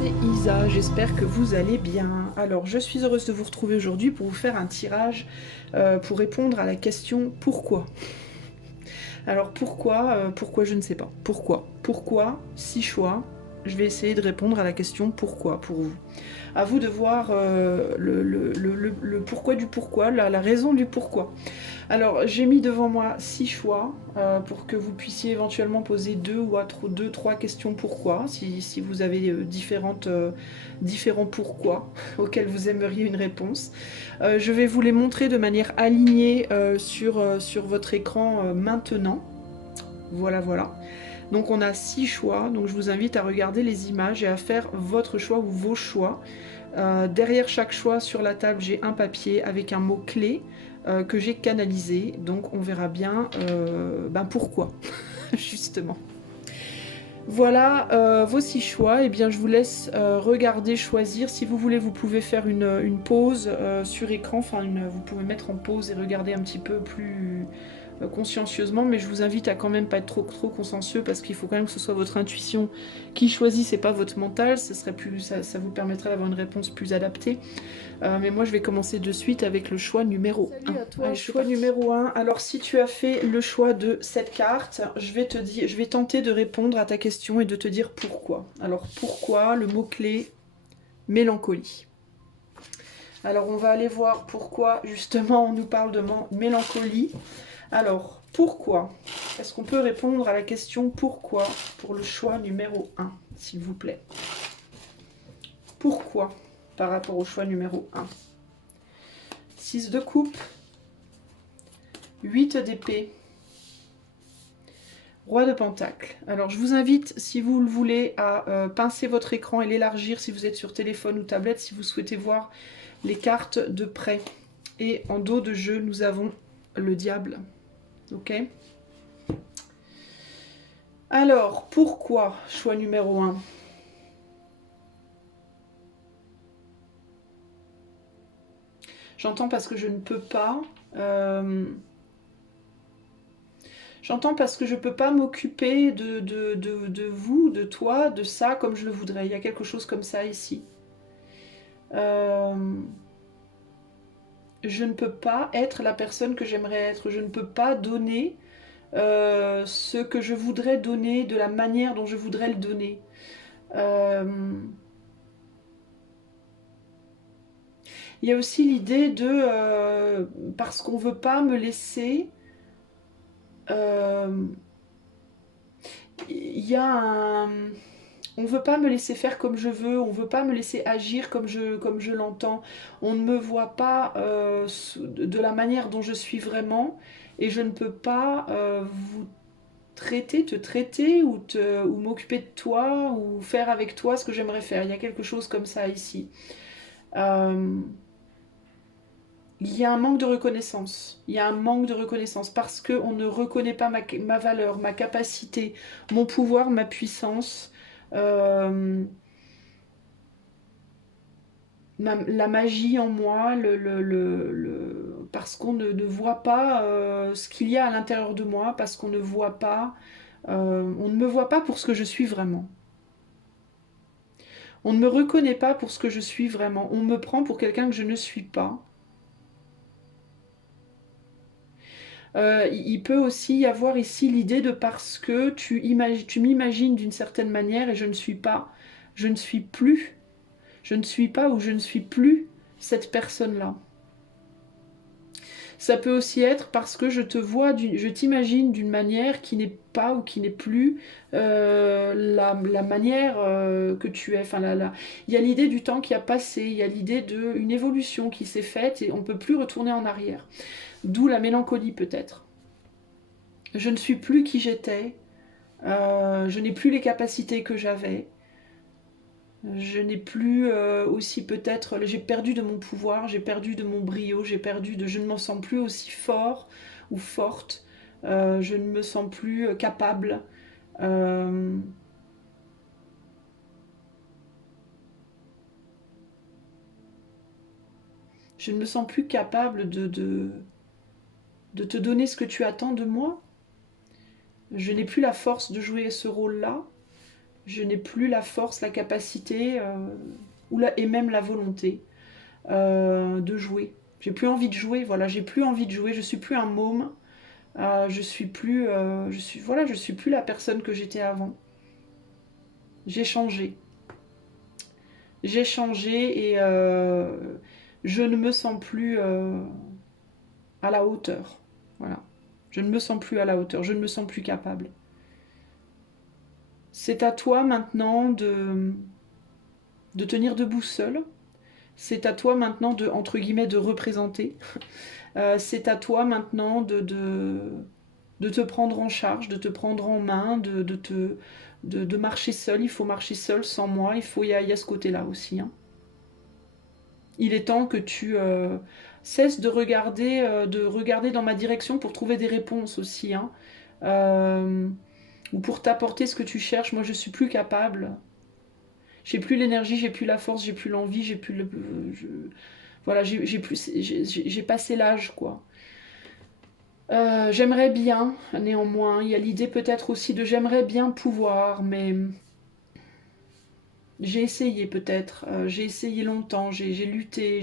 c'est Isa, j'espère que vous allez bien. Alors, je suis heureuse de vous retrouver aujourd'hui pour vous faire un tirage pour répondre à la question pourquoi. Alors, pourquoi je ne sais pas. Pourquoi 6 choix. Je vais essayer de répondre à la question pourquoi pour vous. À vous de voir le pourquoi du pourquoi, la raison du pourquoi. Alors, j'ai mis devant moi 6 choix pour que vous puissiez éventuellement poser 2 ou 3 questions pourquoi, si vous avez différents pourquoi auxquels vous aimeriez une réponse. Je vais vous les montrer de manière alignée sur votre écran maintenant. Voilà, voilà. Donc on a 6 choix, donc je vous invite à regarder les images et à faire votre choix ou vos choix. Derrière chaque choix sur la table, j'ai un papier avec un mot-clé que j'ai canalisé. Donc on verra bien pourquoi, justement. Voilà vos 6 choix. Et bien je vous laisse regarder, choisir. Si vous voulez, vous pouvez faire une pause sur écran. Enfin, vous pouvez mettre en pause et regarder un petit peu plus consciencieusement, mais je vous invite à quand même pas être trop consciencieux parce qu'il faut quand même que ce soit votre intuition qui choisit, c'est pas votre mental, ça vous permettrait d'avoir une réponse plus adaptée. Mais moi je vais commencer de suite avec le choix numéro 1. Salut à toi. Allez, choix numéro 1. Alors si tu as fait le choix de cette carte, je vais tenter de répondre à ta question et de te dire pourquoi. Alors pourquoi le mot-clé mélancolie. Alors on va aller voir pourquoi justement on nous parle de mélancolie. Alors, pourquoi? Est-ce qu'on peut répondre à la question pourquoi pour le choix numéro 1, s'il vous plaît? Pourquoi par rapport au choix numéro 1? 6 de coupe, 8 d'épée, roi de pentacle. Alors, je vous invite, si vous le voulez, à pincer votre écran et l'élargir si vous êtes sur téléphone ou tablette, si vous souhaitez voir les cartes de près. Et en dos de jeu, nous avons le diable. Ok? Alors, pourquoi choix numéro 1? J'entends parce que je ne peux pas. J'entends parce que je ne peux pas m'occuper de vous, de toi, de ça comme je le voudrais. Il y a quelque chose comme ça ici. Je ne peux pas être la personne que j'aimerais être. Je ne peux pas donner ce que je voudrais donner de la manière dont je voudrais le donner. Il y a aussi l'idée de parce qu'on ne veut pas me laisser. Il y a un... On ne veut pas me laisser faire comme je veux, on ne veut pas me laisser agir comme je l'entends. On ne me voit pas de la manière dont je suis vraiment et je ne peux pas vous te traiter ou m'occuper de toi ou faire avec toi ce que j'aimerais faire. Il y a quelque chose comme ça ici. Il y a un manque de reconnaissance. Il y a un manque de reconnaissance parce qu'on ne reconnaît pas ma valeur, ma capacité, mon pouvoir, ma puissance, la magie en moi, parce qu'on ne voit pas ce qu'il y a à l'intérieur de moi, parce qu'on ne voit pas, on ne me voit pas pour ce que je suis vraiment. On ne me reconnaît pas pour ce que je suis vraiment. On me prend pour quelqu'un que je ne suis pas. Il peut aussi y avoir ici l'idée de parce que tu m'imagines d'une certaine manière et je ne suis pas, je ne suis plus, je ne suis pas ou je ne suis plus cette personne-là. Ça peut aussi être parce que je te vois, je t'imagine d'une manière qui n'est pas ou qui n'est plus la manière que tu es. Enfin, il y a l'idée du temps qui a passé, il y a l'idée d'une évolution qui s'est faite et on ne peut plus retourner en arrière. D'où la mélancolie peut-être. Je ne suis plus qui j'étais, je n'ai plus les capacités que j'avais, je n'ai plus aussi peut-être, j'ai perdu de mon pouvoir, j'ai perdu de mon brio, je ne m'en sens plus aussi fort ou forte, je ne me sens plus capable. Je ne me sens plus capable de te donner ce que tu attends de moi. Je n'ai plus la force de jouer ce rôle-là. Je n'ai plus la force, la capacité, et même la volonté de jouer. J'ai plus envie de jouer, voilà, j'ai plus envie de jouer, je suis plus un môme, je suis plus, voilà, je suis plus la personne que j'étais avant. J'ai changé. J'ai changé et je ne me sens plus à la hauteur. Voilà. Je ne me sens plus à la hauteur, je ne me sens plus capable. C'est à toi maintenant de tenir debout seul. C'est à toi maintenant de, entre guillemets, de représenter. C'est à toi maintenant de te prendre en charge, de te prendre en main, de marcher seul. Il faut marcher seul, sans moi. Il y a ce côté-là aussi. Hein. Il est temps que tu cesses de regarder dans ma direction pour trouver des réponses aussi. Hein. Ou pour t'apporter ce que tu cherches. Moi, je suis plus capable. J'ai plus l'énergie, j'ai plus la force, j'ai plus l'envie, j'ai plus le... voilà, j'ai passé l'âge, quoi. J'aimerais bien, néanmoins, il y a l'idée peut-être aussi de j'aimerais bien pouvoir, mais j'ai essayé peut-être, j'ai essayé longtemps, j'ai lutté,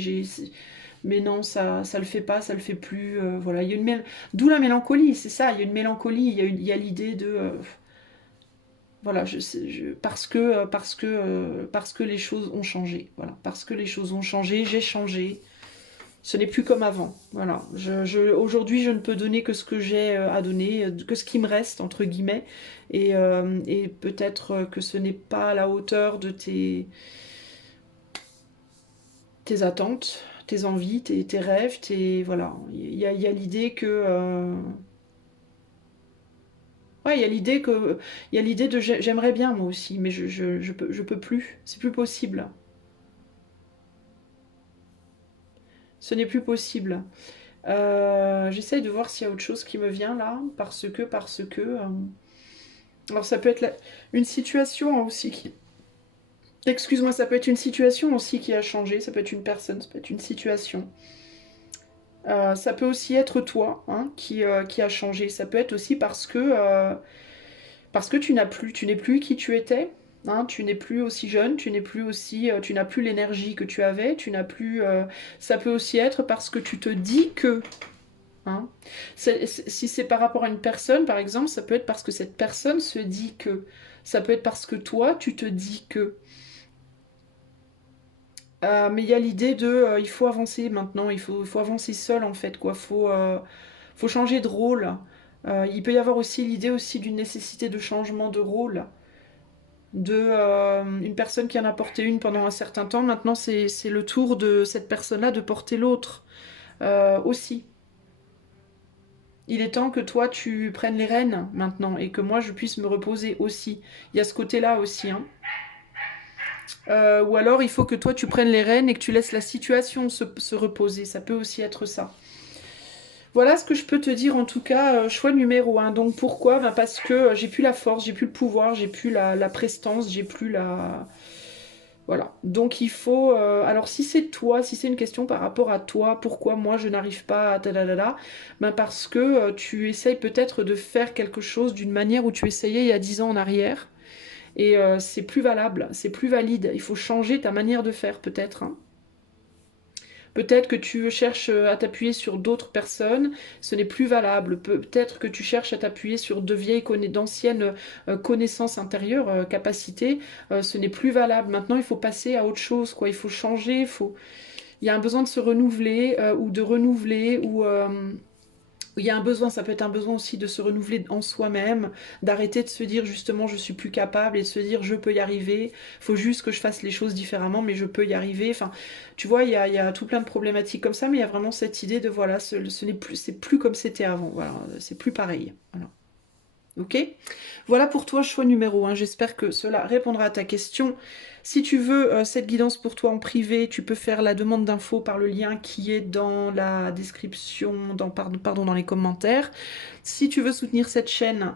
mais non, ça le fait pas, ça le fait plus, voilà, il y a d'où la mélancolie, c'est ça, il y a une mélancolie, il y a l'idée de... voilà, parce que les choses ont changé, voilà, parce que les choses ont changé, j'ai changé, ce n'est plus comme avant. Voilà. Aujourd'hui, je ne peux donner que ce que j'ai à donner, que ce qui me reste, entre guillemets. Et peut-être que ce n'est pas à la hauteur de tes attentes, tes envies, tes rêves. Voilà. Il y a l'idée que... ouais, il y a l'idée de j'aimerais bien moi aussi, mais je peux plus. C'est plus possible. Ce n'est plus possible. J'essaye de voir s'il y a autre chose qui me vient là, parce que... alors ça peut être une situation aussi qui... Excuse-moi, ça peut être une situation aussi qui a changé, ça peut être une personne, ça peut être une situation. Ça peut aussi être toi hein, qui a changé. Ça peut être aussi parce que tu n'es plus qui tu étais. Hein, tu n'es plus aussi jeune, tu n'es plus aussi, tu n'as plus l'énergie que tu avais, tu n'as plus. Ça peut aussi être parce que tu te dis que. Hein. Si c'est par rapport à une personne, par exemple, ça peut être parce que cette personne se dit que. Ça peut être parce que toi, tu te dis que. Mais il y a l'idée de il faut avancer maintenant, il faut avancer seul en fait, quoi. Faut changer de rôle. Il peut y avoir aussi l'idée aussi d'une nécessité de changement de rôle. De une personne qui en a porté une pendant un certain temps, maintenant c'est le tour de cette personne-là de porter l'autre aussi. Il est temps que toi tu prennes les rênes maintenant et que moi je puisse me reposer aussi. Il y a ce côté-là aussi. Hein. Ou alors il faut que toi tu prennes les rênes et que tu laisses la situation se reposer. Ça peut aussi être ça. Voilà ce que je peux te dire en tout cas, choix numéro 1. Donc pourquoi ben parce que j'ai plus la force, j'ai plus le pouvoir, j'ai plus la prestance, j'ai plus la... Voilà. Donc il faut... alors si c'est toi, si c'est une question par rapport à toi, pourquoi moi je n'arrive pas à... Tadadada, ben parce que tu essayes peut-être de faire quelque chose d'une manière où tu essayais il y a 10 ans en arrière. Et c'est plus valable, c'est plus valide. Il faut changer ta manière de faire peut-être. Hein. Peut-être que tu cherches à t'appuyer sur d'autres personnes, ce n'est plus valable. Peut-être que tu cherches à t'appuyer sur d'anciennes connaissances intérieures, capacités, ce n'est plus valable. Maintenant, il faut passer à autre chose, quoi. Il faut changer, il y a un besoin de se renouveler ou de renouveler ou il y a un besoin, ça peut être un besoin aussi de se renouveler en soi-même, d'arrêter de se dire justement je suis plus capable et de se dire je peux y arriver, il faut juste que je fasse les choses différemment mais je peux y arriver. Enfin, tu vois, il y a tout plein de problématiques comme ça, mais il y a vraiment cette idée de voilà, c'est plus comme c'était avant, voilà, c'est plus pareil. Voilà. Ok? Voilà pour toi, choix numéro 1. J'espère que cela répondra à ta question. Si tu veux cette guidance pour toi en privé, tu peux faire la demande d'infos par le lien qui est dans la description, pardon, dans les commentaires. Si tu veux soutenir cette chaîne,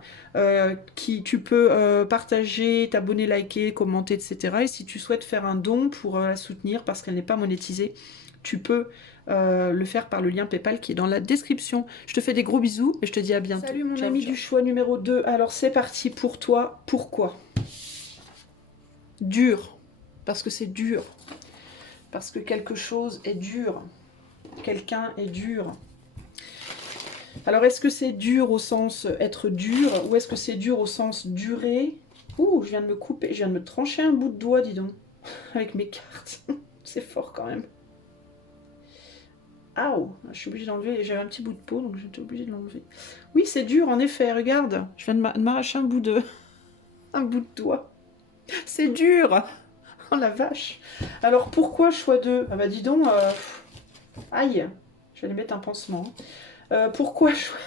tu peux partager, t'abonner, liker, commenter, etc. Et si tu souhaites faire un don pour la soutenir parce qu'elle n'est pas monétisée, tu peux le faire par le lien PayPal qui est dans la description. Je te fais des gros bisous et je te dis à bientôt. Salut mon ami du choix numéro 2. Alors c'est parti pour toi. Pourquoi? dur, parce que c'est dur, parce que quelque chose est dur, quelqu'un est dur. Alors, est-ce que c'est dur au sens être dur, ou est-ce que c'est dur au sens durer? Ouh, je viens de me couper, je viens de me trancher un bout de doigt, dis donc, avec mes cartes. C'est fort quand même. Aouh, je suis obligée d'enlever, j'avais un petit bout de peau, donc j'étais obligée de l'enlever. Oui, c'est dur, en effet, regarde, je viens de m'arracher un bout de... un bout de doigt. C'est dur. Oh la vache. Alors, pourquoi choix 2? Ah bah dis donc, aïe, je vais aller mettre un pansement. Pourquoi choix...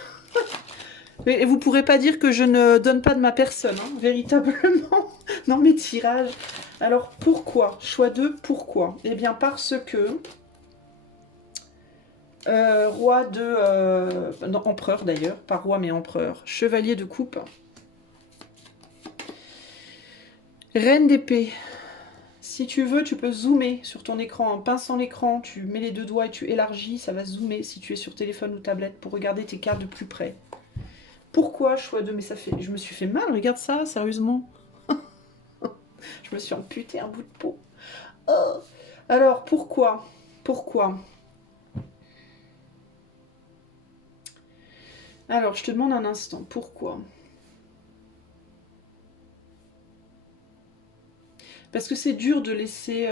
Et vous pourrez pas dire que je ne donne pas de ma personne, hein, véritablement, dans mes tirages. Alors, pourquoi? Choix 2, pourquoi? Eh bien, parce que... roi de... non, empereur d'ailleurs, pas roi mais empereur. Chevalier de coupe. Reine d'épée. Si tu veux, tu peux zoomer sur ton écran en pinçant l'écran. Tu mets les deux doigts et tu élargis. Ça va zoomer si tu es sur téléphone ou tablette pour regarder tes cartes de plus près. Pourquoi choix 2? Mais ça fait... Je me suis fait mal, regarde ça, sérieusement. Je me suis amputé un bout de peau. Oh. Alors, pourquoi? Pourquoi? Alors, je te demande un instant. Pourquoi? Parce que c'est dur de laisser...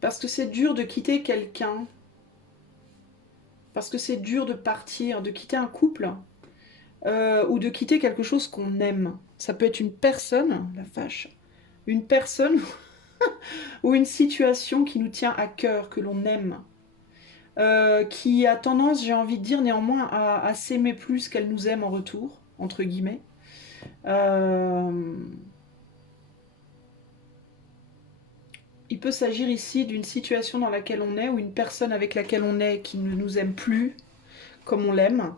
Parce que c'est dur de quitter quelqu'un. Parce que c'est dur de partir, de quitter un couple. Ou de quitter quelque chose qu'on aime. Ça peut être une personne, la vache. Une personne ou une situation qui nous tient à cœur, que l'on aime. Qui a tendance, j'ai envie de dire néanmoins, à s'aimer plus qu'elle nous aime en retour, entre guillemets. Il peut s'agir ici d'une situation dans laquelle on est, ou une personne avec laquelle on est qui ne nous aime plus comme on l'aime.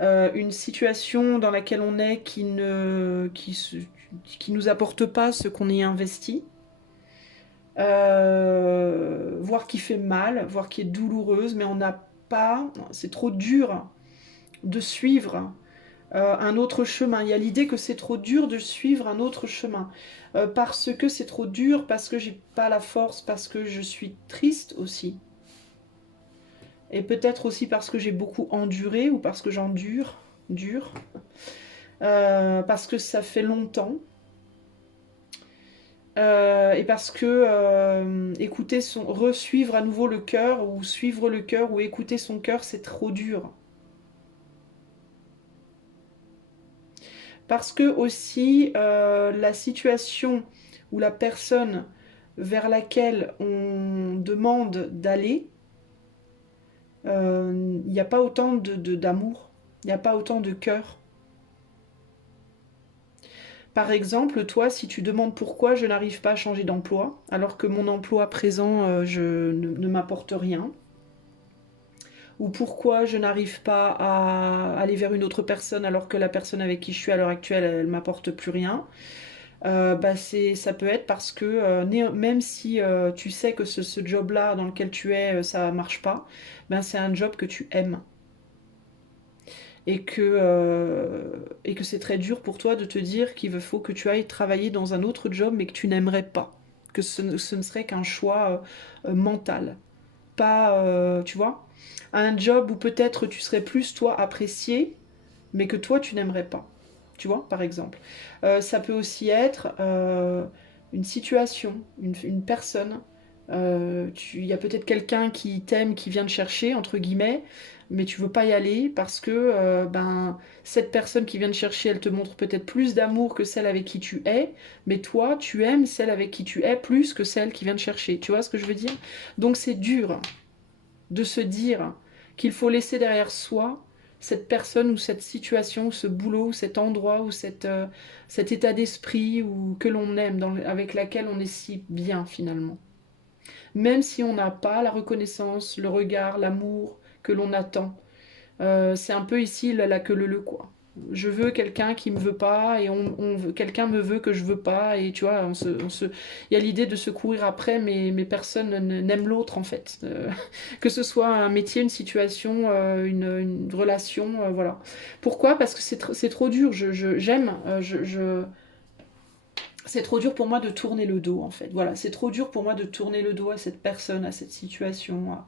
Une situation dans laquelle on est qui nous apporte pas ce qu'on y a investi. Voire qui fait mal, voire qui est douloureuse, mais on n'a pas... C'est trop dur de suivre un autre chemin. Il y a l'idée que c'est trop dur de suivre un autre chemin. Parce que c'est trop dur, parce que j'ai pas la force, parce que je suis triste aussi. Et peut-être aussi parce que j'ai beaucoup enduré, ou parce que j'endure, parce que ça fait longtemps. Et parce que resuivre à nouveau le cœur, ou suivre le cœur, ou écouter son cœur, c'est trop dur. Parce que aussi la situation ou la personne vers laquelle on demande d'aller, il n'y a pas autant d'amour, il n'y a pas autant de cœur. Par exemple, toi, si tu demandes pourquoi je n'arrive pas à changer d'emploi, alors que mon emploi présent ne m'apporte rien, ou pourquoi je n'arrive pas à aller vers une autre personne alors que la personne avec qui je suis à l'heure actuelle, elle m'apporte plus rien, ça peut être parce que même si tu sais que ce job-là dans lequel tu es, ça marche pas, ben c'est un job que tu aimes. Et que c'est très dur pour toi de te dire qu'il faut que tu ailles travailler dans un autre job mais que tu n'aimerais pas. Que ce ne serait qu'un choix mental. Pas, tu vois, un job où peut-être tu serais plus toi apprécié mais que toi tu n'aimerais pas. Tu vois, par exemple. Ça peut aussi être une situation, une personne. Il y a peut-être quelqu'un qui t'aime, qui vient te chercher, entre guillemets, mais tu veux pas y aller parce que cette personne qui vient te chercher, elle te montre peut-être plus d'amour que celle avec qui tu es, mais toi, tu aimes celle avec qui tu es plus que celle qui vient te chercher. Tu vois ce que je veux dire? Donc c'est dur de se dire qu'il faut laisser derrière soi cette personne ou cette situation, ou ce boulot, ou cet endroit, ou cet état d'esprit ou que l'on aime, avec laquelle on est si bien finalement. Même si on n'a pas la reconnaissance, le regard, l'amour que l'on attend. C'est un peu ici la queue leu leu, quoi. Je veux quelqu'un qui me veut pas et quelqu'un me veut que je veux pas et tu vois, il y a l'idée de se courir après mais personne n'aime l'autre en fait. Que ce soit un métier, une situation, une relation, voilà. Pourquoi? Parce que c'est trop dur. J'aime, c'est trop dur pour moi de tourner le dos, en fait. Voilà, c'est trop dur pour moi de tourner le dos à cette personne, à cette situation,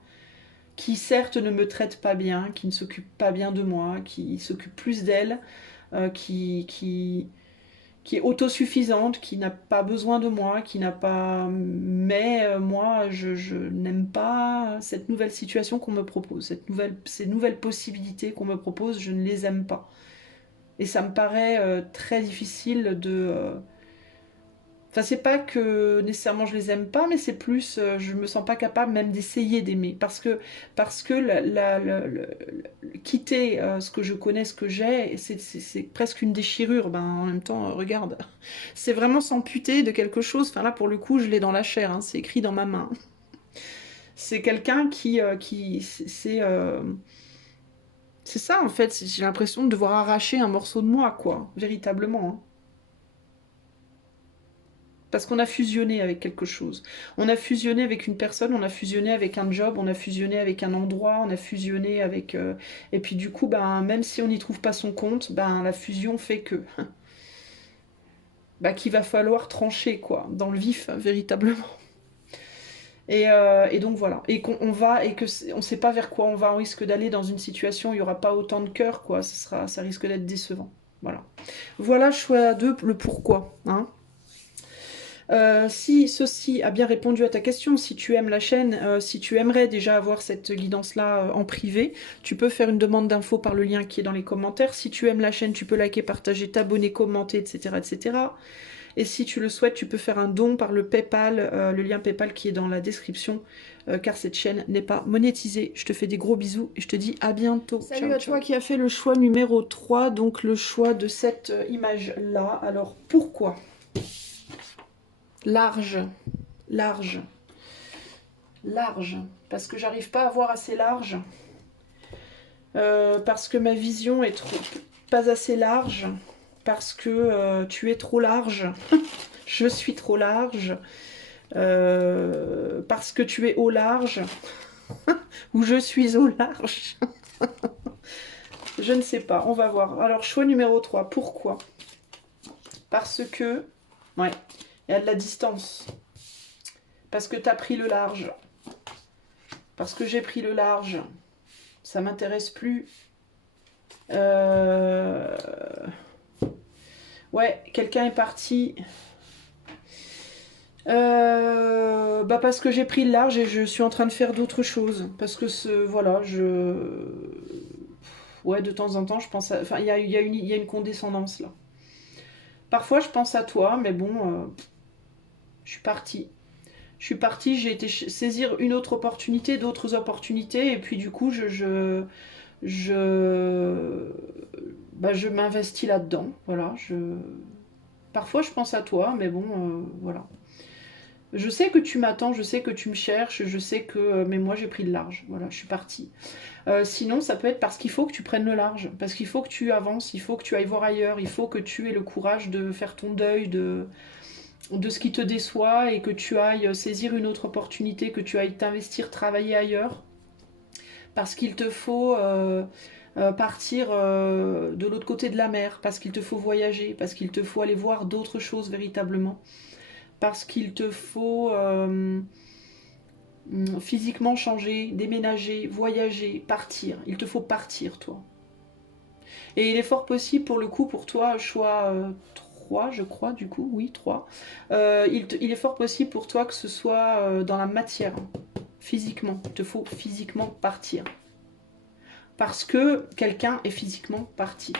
qui certes ne me traite pas bien, qui ne s'occupe pas bien de moi, qui s'occupe plus d'elle, qui est autosuffisante, qui n'a pas besoin de moi, qui n'a pas... Mais moi, je n'aime pas cette nouvelle situation qu'on me propose, ces nouvelles possibilités qu'on me propose, je ne les aime pas. Et ça me paraît très difficile de... Enfin, c'est pas que nécessairement je les aime pas, mais c'est plus, je me sens pas capable même d'essayer d'aimer. Parce que quitter ce que je connais, ce que j'ai, c'est presque une déchirure. Ben, en même temps, regarde, c'est vraiment s'amputer de quelque chose. Enfin là, pour le coup, je l'ai dans la chair, hein, c'est écrit dans ma main. C'est quelqu'un c'est ça en fait. J'ai l'impression de devoir arracher un morceau de moi, quoi, véritablement. Hein. Parce qu'on a fusionné avec quelque chose. On a fusionné avec une personne, on a fusionné avec un job, on a fusionné avec un endroit, on a fusionné avec... Et puis du coup, ben, même si on n'y trouve pas son compte, ben, la fusion fait que... Ben, qu'il va falloir trancher, quoi, dans le vif, véritablement. Et donc voilà. Et qu'on va, et que on sait pas vers quoi on va, on risque d'aller dans une situation où il n'y aura pas autant de cœur, quoi. Ça risque d'être décevant. Voilà. Voilà, choix 2, le pourquoi. Hein. Si ceci a bien répondu à ta question, si tu aimes la chaîne, si tu aimerais déjà avoir cette guidance-là en privé, tu peux faire une demande d'info par le lien qui est dans les commentaires. Si tu aimes la chaîne, tu peux liker, partager, t'abonner, commenter, etc., etc. Et si tu le souhaites, tu peux faire un don par le PayPal, le lien PayPal qui est dans la description, car cette chaîne n'est pas monétisée. Je te fais des gros bisous et je te dis à bientôt. Salut à toi qui a fait le choix numéro 3, donc le choix de cette image-là. Alors pourquoi ? Large, large, large, parce que j'arrive pas à voir assez large, parce que ma vision est pas assez large, parce que tu es trop large, je suis trop large, parce que tu es au large, ou je suis au large. Je ne sais pas, on va voir. Alors, choix numéro 3, pourquoi ? Parce que, ouais, il y a de la distance, parce que tu as pris le large, parce que j'ai pris le large, ça m'intéresse plus. Ouais, quelqu'un est parti. Bah parce que j'ai pris le large et je suis en train de faire d'autres choses. Parce que voilà, ouais, de temps en temps, je pense à... Enfin, il y a une condescendance là. Parfois, je pense à toi, mais bon, je suis partie. Je suis partie, j'ai été saisir une autre opportunité, d'autres opportunités, et puis du coup, je, je m'investis là-dedans. Voilà, parfois, je pense à toi, mais bon, voilà. Je sais que tu m'attends, je sais que tu me cherches, je sais que... mais moi, j'ai pris le large. Voilà, je suis partie. Sinon, ça peut être parce qu'il faut que tu prennes le large. Parce qu'il faut que tu avances, il faut que tu ailles voir ailleurs. Il faut que tu aies le courage de faire ton deuil de ce qui te déçoit et que tu ailles saisir une autre opportunité, que tu ailles t'investir, travailler ailleurs. Parce qu'il te faut... partir de l'autre côté de la mer, parce qu'il te faut voyager, parce qu'il te faut aller voir d'autres choses véritablement, parce qu'il te faut physiquement changer, déménager, voyager, partir. Il te faut partir, toi. Et il est fort possible, pour le coup, pour toi, choix 3, je crois, du coup, oui, 3. Il est fort possible pour toi que ce soit dans la matière, physiquement. Il te faut physiquement partir. Parce que quelqu'un est physiquement parti.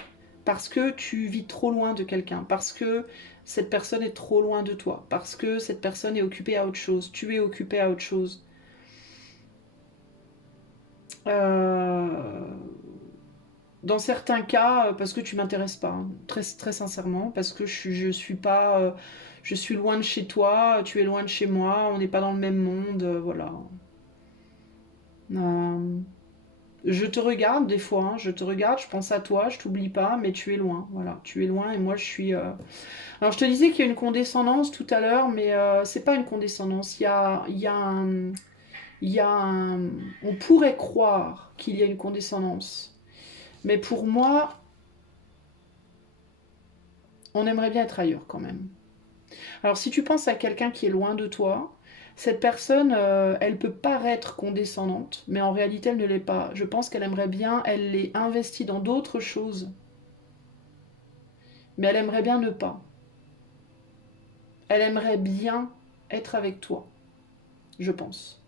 Parce que tu vis trop loin de quelqu'un. Parce que cette personne est trop loin de toi. Parce que cette personne est occupée à autre chose. Tu es occupé à autre chose. Dans certains cas, parce que tu m'intéresses pas, hein, très, très sincèrement, parce que je suis pas, je suis loin de chez toi, tu es loin de chez moi, on n'est pas dans le même monde, voilà. Je te regarde des fois, hein, je te regarde, je pense à toi, je t'oublie pas, mais tu es loin, voilà, tu es loin et moi je suis. Alors je te disais qu'il y a une condescendance tout à l'heure, mais c'est pas une condescendance, il y a un, on pourrait croire qu'il y a une condescendance. Mais pour moi, on aimerait bien être ailleurs quand même. Alors si tu penses à quelqu'un qui est loin de toi, cette personne, elle peut paraître condescendante, mais en réalité elle ne l'est pas. Je pense qu'elle aimerait bien, elle l'est investie dans d'autres choses, mais elle aimerait bien ne pas. Elle aimerait bien être avec toi, je pense,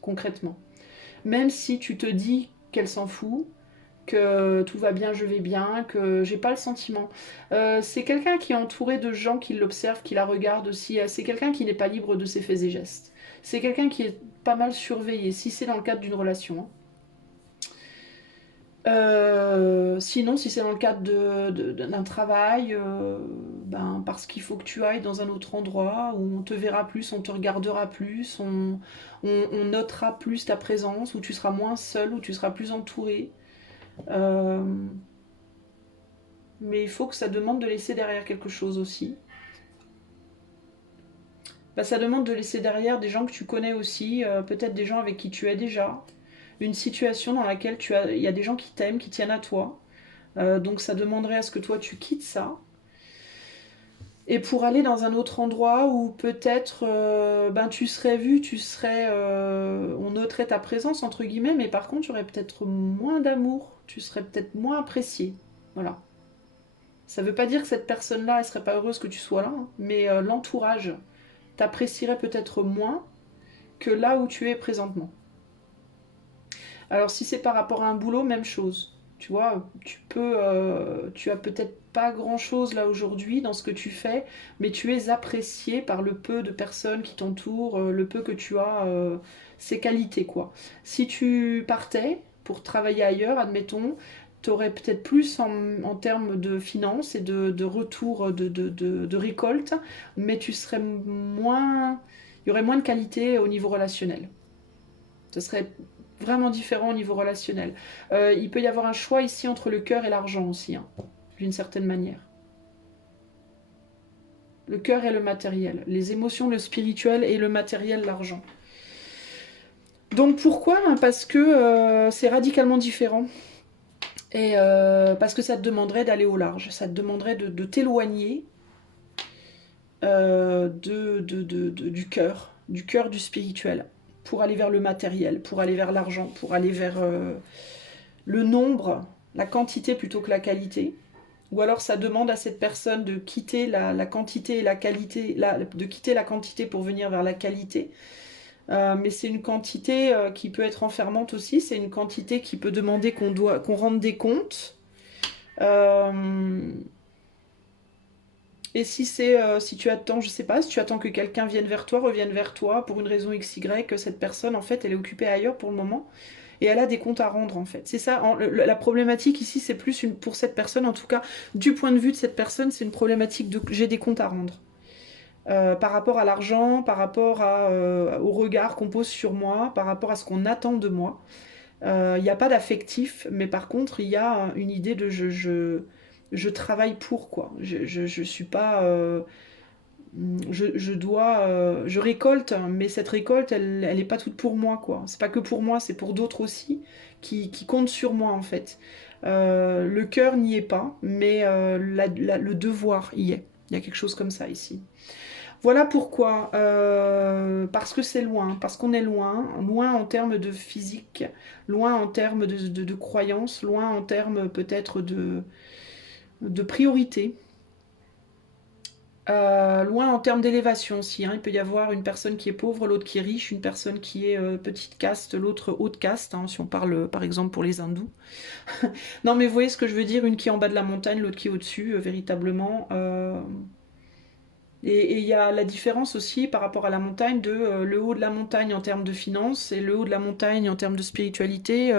concrètement. Même si tu te dis qu'elle s'en fout, que tout va bien, je vais bien, que j'ai pas le sentiment. C'est quelqu'un qui est entouré de gens qui l'observent, qui la regardent aussi. C'est quelqu'un qui n'est pas libre de ses faits et gestes. C'est quelqu'un qui est pas mal surveillé, si c'est dans le cadre d'une relation, hein. Sinon, si c'est dans le cadre d'un travail, ben, parce qu'il faut que tu ailles dans un autre endroit où on te verra plus, on te regardera plus, on notera plus ta présence, où tu seras moins seul, où tu seras plus entouré. Euh, mais il faut que ça demande de laisser derrière quelque chose aussi. Bah, ça demande de laisser derrière des gens que tu connais aussi, peut-être des gens avec qui tu es déjà, une situation dans laquelle il y a des gens qui t'aiment, qui tiennent à toi. Donc ça demanderait à ce que toi tu quittes ça. Et pour aller dans un autre endroit où peut-être ben, tu serais vu, on noterait ta présence entre guillemets, mais par contre tu aurais peut-être moins d'amour, tu serais peut-être moins apprécié. Voilà. Ça veut pas dire que cette personne-là, elle serait pas heureuse que tu sois là, hein, mais l'entourage t'apprécierait peut-être moins que là où tu es présentement. Alors si c'est par rapport à un boulot, même chose. Tu vois, tu as peut-être pas grand-chose là aujourd'hui dans ce que tu fais, mais tu es apprécié par le peu de personnes qui t'entourent, le peu que tu as, ces qualités quoi. Si tu partais pour travailler ailleurs, admettons, tu aurais peut-être plus en termes de finances et de retour de récolte, mais tu serais moins, il y aurait moins de qualité au niveau relationnel. Ce serait vraiment différent au niveau relationnel. Il peut y avoir un choix ici entre le cœur et l'argent aussi, hein, d'une certaine manière. Le cœur et le matériel. Les émotions, le spirituel et le matériel, l'argent. Donc pourquoi? Parce que c'est radicalement différent. Et parce que ça te demanderait d'aller au large. Ça te demanderait de t'éloigner du cœur du spirituel, pour aller vers le matériel, pour aller vers l'argent, pour aller vers le nombre, la quantité plutôt que la qualité. Ou alors ça demande à cette personne de quitter la quantité et la qualité, de quitter la quantité pour venir vers la qualité. Mais c'est une quantité qui peut être enfermante aussi. C'est une quantité qui peut demander qu'on rende des comptes. Euh, et si tu attends, je sais pas, si tu attends que quelqu'un vienne vers toi, revienne vers toi pour une raison XY, que cette personne en fait elle est occupée ailleurs pour le moment et elle a des comptes à rendre en fait. C'est ça, la problématique ici, c'est plus pour cette personne, en tout cas, du point de vue de cette personne, c'est une problématique de j'ai des comptes à rendre. Par rapport à l'argent, par rapport au regard qu'on pose sur moi, par rapport à ce qu'on attend de moi. Il n'y a pas d'affectif, mais par contre, il y a une idée de je travaille pour quoi. Je suis pas. Je récolte, mais cette récolte, elle est pas toute pour moi, quoi. C'est pas que pour moi, c'est pour d'autres aussi, qui comptent sur moi, en fait. Le cœur n'y est pas, mais le devoir y est. Il y a quelque chose comme ça ici. Voilà pourquoi. Parce que c'est loin, parce qu'on est loin, loin en termes de physique, loin en termes de croyances, loin en termes peut-être de priorité. Loin en termes d'élévation aussi, hein. Il peut y avoir une personne qui est pauvre, l'autre qui est riche, une personne qui est petite caste, l'autre haute caste, hein, si on parle par exemple pour les hindous. Non mais vous voyez ce que je veux dire, une qui est en bas de la montagne, l'autre qui est au-dessus, véritablement. Et il y a la différence aussi par rapport à la montagne de le haut de la montagne en termes de finances et le haut de la montagne en termes de spiritualité.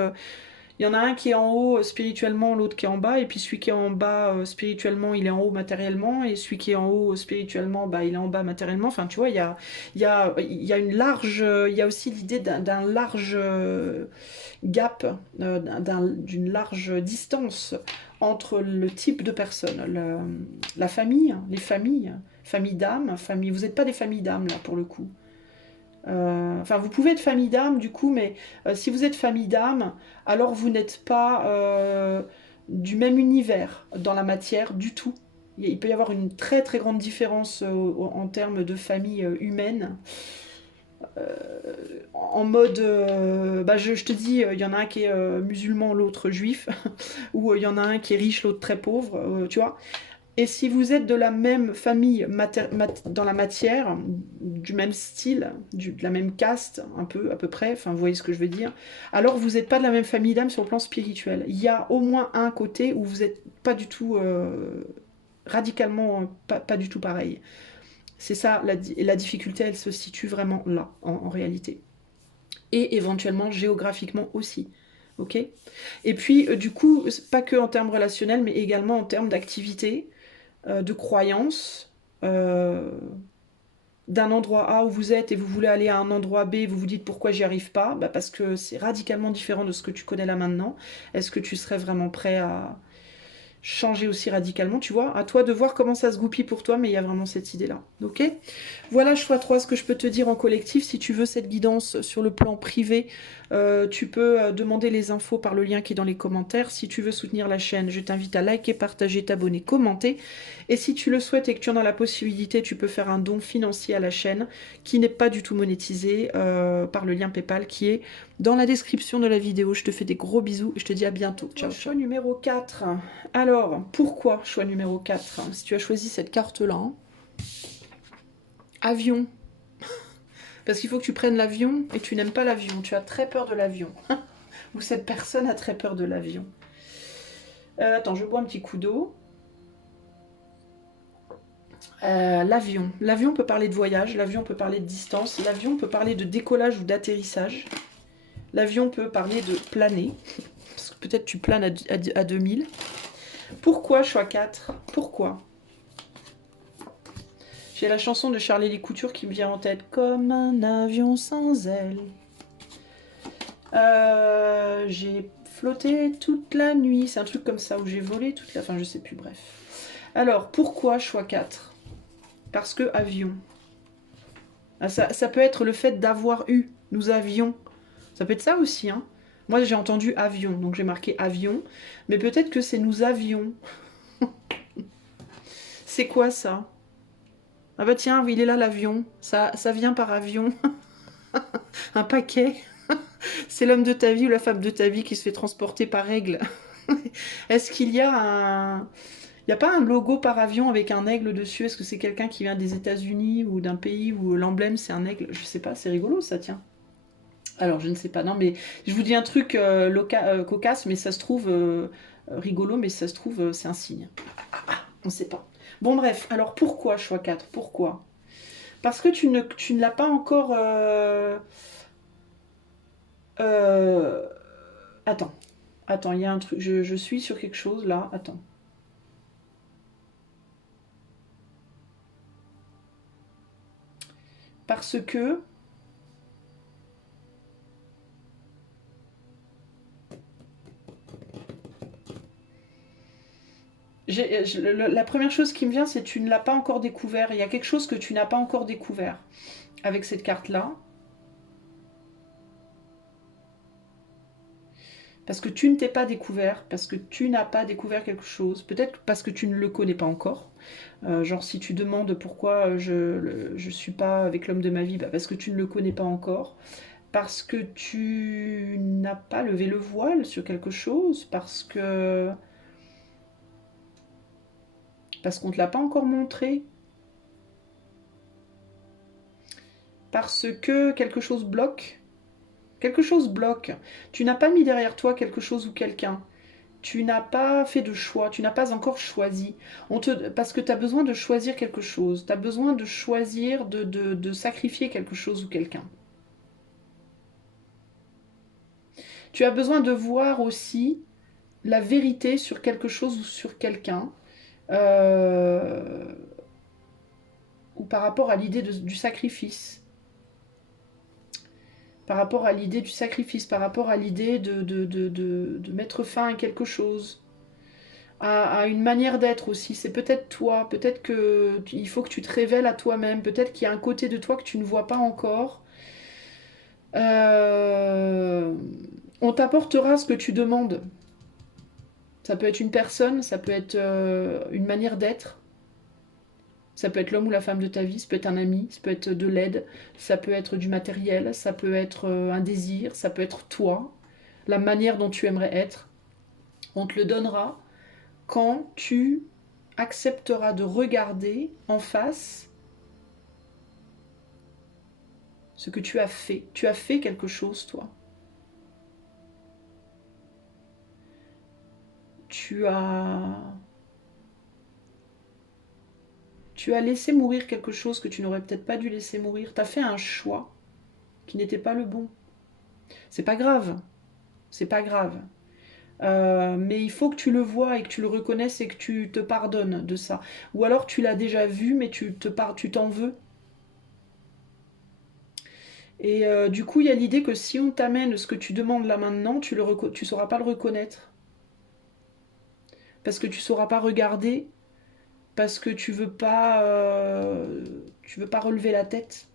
Il y en a un qui est en haut spirituellement, l'autre qui est en bas, et puis celui qui est en bas spirituellement, il est en haut matériellement, et celui qui est en haut spirituellement, bah, il est en bas matériellement. Enfin, tu vois, il y a une large, il y a aussi l'idée d'un large gap, d'une large distance entre le type de personne, la famille, les familles, famille d'âme, famille. Vous n'êtes pas des familles d'âme là pour le coup. Enfin, vous pouvez être famille d'âme du coup, mais si vous êtes famille d'âme, alors vous n'êtes pas du même univers dans la matière du tout. Il peut y avoir une très très grande différence en termes de famille humaine. En mode, bah je te dis, il y en a un qui est musulman, l'autre juif, ou il y en a un qui est riche, l'autre très pauvre, tu vois. Et si vous êtes de la même famille dans la matière, du même style, de la même caste, un peu à peu près, enfin vous voyez ce que je veux dire, alors vous n'êtes pas de la même famille d'âme sur le plan spirituel. Il y a au moins un côté où vous n'êtes pas du tout radicalement pas du tout pareil. C'est ça, la difficulté, elle se situe vraiment là, en réalité. Et éventuellement géographiquement aussi. Ok. Et puis, du coup, pas que en termes relationnels, mais également en termes d'activité, de croyances, d'un endroit A où vous êtes et vous voulez aller à un endroit B, vous vous dites pourquoi j'y arrive pas, bah parce que c'est radicalement différent de ce que tu connais là maintenant. Est-ce que tu serais vraiment prêt à changer aussi radicalement, tu vois? À toi de voir comment ça se goupille pour toi, mais il y a vraiment cette idée-là. Ok? Voilà, choix 3, ce que je peux te dire en collectif. Si tu veux cette guidance sur le plan privé, tu peux demander les infos par le lien qui est dans les commentaires. Si tu veux soutenir la chaîne, je t'invite à liker, partager, t'abonner, commenter. Et si tu le souhaites et que tu en as la possibilité, tu peux faire un don financier à la chaîne qui n'est pas du tout monétisé par le lien PayPal qui est dans la description de la vidéo. Je te fais des gros bisous et je te dis à bientôt. Ciao, choix numéro 4. Alors, pourquoi choix numéro 4? Si tu as choisi cette carte-là, hein. Avion. Parce qu'il faut que tu prennes l'avion et tu n'aimes pas l'avion. Tu as très peur de l'avion. Ou cette personne a très peur de l'avion. Attends, je bois un petit coup d'eau. L'avion. L'avion peut parler de voyage, l'avion peut parler de distance, l'avion peut parler de décollage ou d'atterrissage. L'avion peut parler de planer. Parce que peut-être tu planes à 2000. Pourquoi choix 4? Pourquoi? J'ai la chanson de Charlie les Coutures qui me vient en tête. Comme un avion sans ailes. J'ai flotté toute la nuit. C'est un truc comme ça où j'ai volé toute la... Enfin, je sais plus, bref. Alors, pourquoi choix 4? Parce que avion. Ah, ça peut être le fait d'avoir eu. Nous avions. Ça peut être ça aussi, hein. Moi, j'ai entendu avion, donc j'ai marqué avion. Mais peut-être que c'est nous avions. C'est quoi ça? Ah bah tiens, il est là l'avion. Ça vient par avion. Un paquet. C'est l'homme de ta vie ou la femme de ta vie qui se fait transporter par aigle. Est-ce qu'il y a un... Il n'y a pas un logo par avion avec un aigle dessus? Est-ce que c'est quelqu'un qui vient des États-Unis ou d'un pays où l'emblème c'est un aigle? Je sais pas, c'est rigolo ça, tiens. Alors, je ne sais pas. Non, mais je vous dis un truc cocasse, mais ça se trouve rigolo, mais ça se trouve c'est un signe. On ne sait pas. Bon, bref. Alors, pourquoi choix 4? Pourquoi? Parce que tu ne l'as pas encore... euh, Attends. Attends, il y a un truc. Je suis sur quelque chose là. Attends. Parce que... La première chose qui me vient, c'est que tu ne l'as pas encore découvert. Il y a quelque chose que tu n'as pas encore découvert avec cette carte-là. Parce que tu ne t'es pas découvert, parce que tu n'as pas découvert quelque chose. Peut-être parce que tu ne le connais pas encore. Genre si tu demandes pourquoi je suis pas avec l'homme de ma vie, bah parce que tu ne le connais pas encore. Parce que tu n'as pas levé le voile sur quelque chose. Parce qu'on ne te l'a pas encore montré. Parce que quelque chose bloque. Quelque chose bloque. Tu n'as pas mis derrière toi quelque chose ou quelqu'un. Tu n'as pas fait de choix. Tu n'as pas encore choisi. Parce que tu as besoin de choisir quelque chose. Tu as besoin de choisir, de sacrifier quelque chose ou quelqu'un. Tu as besoin de voir aussi la vérité sur quelque chose ou sur quelqu'un. Ou par rapport à l'idée du sacrifice. Par rapport à l'idée du sacrifice, par rapport à l'idée de mettre fin à quelque chose, à une manière d'être aussi. C'est peut-être toi, peut-être qu'il faut que tu te révèles à toi-même, peut-être qu'il y a un côté de toi que tu ne vois pas encore. On t'apportera ce que tu demandes. Ça peut être une personne, ça peut être une manière d'être. Ça peut être l'homme ou la femme de ta vie, ça peut être un ami, ça peut être de l'aide, ça peut être du matériel, ça peut être un désir, ça peut être toi, la manière dont tu aimerais être. On te le donnera quand tu accepteras de regarder en face ce que tu as fait. Tu as fait quelque chose, toi. Tu as laissé mourir quelque chose que tu n'aurais peut-être pas dû laisser mourir. Tu as fait un choix qui n'était pas le bon. C'est pas grave. C'est pas grave. Mais il faut que tu le vois et que tu le reconnaisses et que tu te pardonnes de ça. Ou alors tu l'as déjà vu, mais tu t'en veux. Et du coup, il y a l'idée que si on t'amène ce que tu demandes là maintenant, tu sauras pas le reconnaître. Parce que tu sauras pas regarder, parce que tu veux pas relever la tête.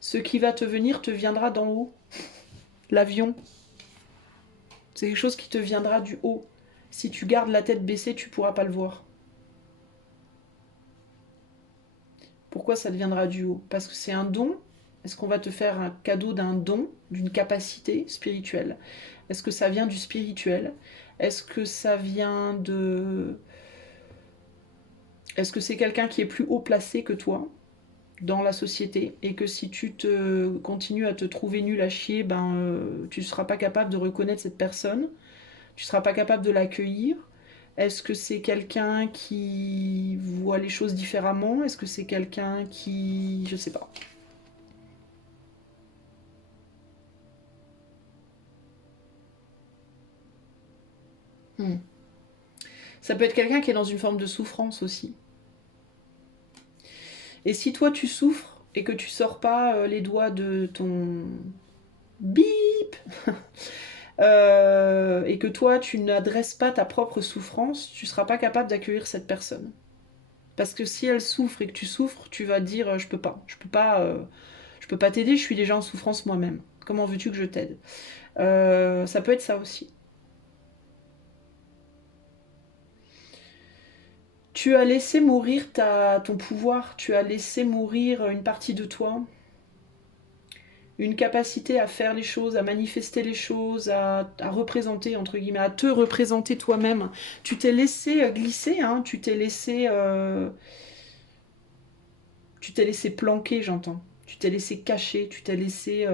Ce qui va te venir te viendra d'en haut. L'avion, c'est quelque chose qui te viendra du haut. Si tu gardes la tête baissée, tu pourras pas le voir. Pourquoi ça te viendra du haut? Parce que c'est un don. Est-ce qu'on va te faire un cadeau d'un don, d'une capacité spirituelle? Est-ce que ça vient du spirituel? Est-ce que ça vient de... Est-ce que c'est quelqu'un qui est plus haut placé que toi dans la société et que si tu te continues à te trouver nul à chier, tu ne seras pas capable de reconnaître cette personne, tu ne seras pas capable de l'accueillir? Est-ce que c'est quelqu'un qui voit les choses différemment? Est-ce que c'est quelqu'un qui... Je sais pas. Hmm. Ça peut être quelqu'un qui est dans une forme de souffrance aussi. Et si toi tu souffres et que tu sors pas les doigts de ton bip et que toi tu n'adresses pas ta propre souffrance, tu seras pas capable d'accueillir cette personne. Parce que si elle souffre et que tu souffres, tu vas dire je peux pas t'aider, je suis déjà en souffrance moi-même. Comment veux-tu que je t'aide? Ça peut être ça aussi. Tu as laissé mourir ton pouvoir, tu as laissé mourir une partie de toi, une capacité à faire les choses, à manifester les choses, à représenter, entre guillemets, à te représenter toi-même. Tu t'es laissé glisser, hein, tu t'es laissé planquer, j'entends. Tu t'es laissé cacher, tu t'es laissé...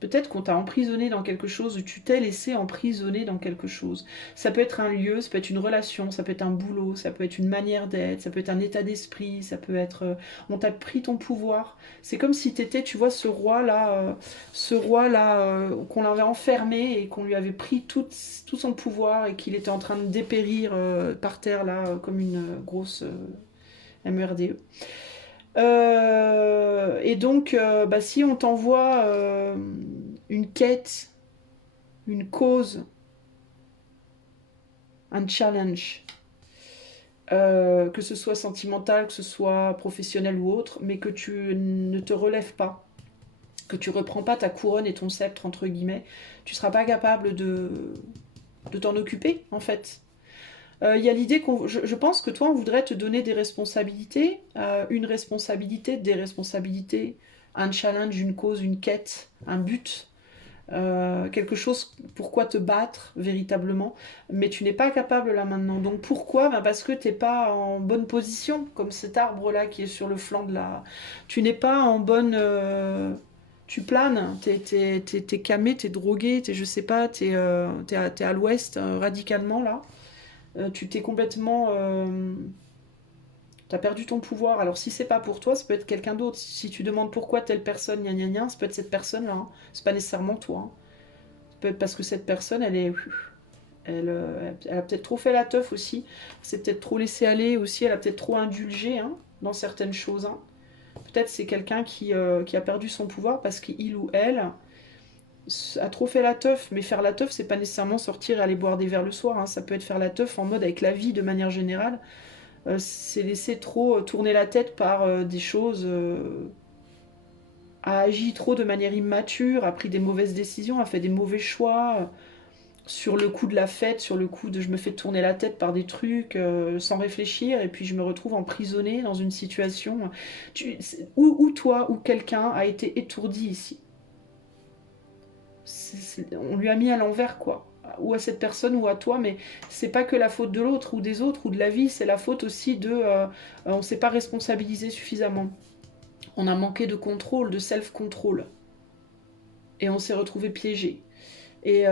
Peut-être qu'on t'a emprisonné dans quelque chose, ou tu t'es laissé emprisonner dans quelque chose. Ça peut être un lieu, ça peut être une relation, ça peut être un boulot, ça peut être une manière d'être, ça peut être un état d'esprit, ça peut être... on t'a pris ton pouvoir. C'est comme si t'étais, tu vois, ce roi-là, qu'on l'avait enfermé et qu'on lui avait pris tout son pouvoir et qu'il était en train de dépérir par terre, là, comme une grosse MERDE. Et donc, si on t'envoie une quête, une cause, un challenge, que ce soit sentimental, que ce soit professionnel ou autre, mais que tu ne te relèves pas, que tu reprends pas ta couronne et ton sceptre, entre guillemets, tu seras pas capable de t'en occuper, en fait. Il y a l'idée je pense que toi, on voudrait te donner des responsabilités, une responsabilité, des responsabilités, un challenge, une cause, une quête, un but, quelque chose pour quoi te battre véritablement, mais tu n'es pas capable là maintenant. Donc pourquoi? Parce que tu n'es pas en bonne position, comme cet arbre-là qui est sur le flanc de la... Tu n'es pas en bonne... Tu planes, t'es camé, t'es drogué, je sais pas, t'es à l'ouest radicalement là. Tu t'es complètement... T'as perdu ton pouvoir. Alors si c'est pas pour toi, ça peut être quelqu'un d'autre. Si tu demandes pourquoi telle personne, gna gna gna, ça peut être cette personne-là. Hein. C'est pas nécessairement toi. Hein. Ça peut être parce que cette personne, elle est... Elle a peut-être trop fait la teuf aussi. Elle s'est peut-être trop laissé aller aussi. Elle a peut-être trop indulgé hein, dans certaines choses. Hein. Peut-être c'est quelqu'un qui a perdu son pouvoir parce qu'il ou elle a trop fait la teuf. Mais faire la teuf, c'est pas nécessairement sortir et aller boire des verres le soir. Hein. Ça peut être faire la teuf en mode avec la vie de manière générale. C'est laisser trop tourner la tête par des choses, a agi trop de manière immature, a pris des mauvaises décisions, a fait des mauvais choix, sur le coup de la fête, sur le coup de je me fais tourner la tête par des trucs sans réfléchir, et puis je me retrouve emprisonnée dans une situation où toi ou quelqu'un a été étourdi ici. On lui a mis à l'envers, quoi. Ou à cette personne ou à toi, mais c'est pas que la faute de l'autre ou des autres ou de la vie, c'est la faute aussi de on s'est pas responsabilisé suffisamment. On a manqué de contrôle, de self-control. Et on s'est retrouvé piégé. Et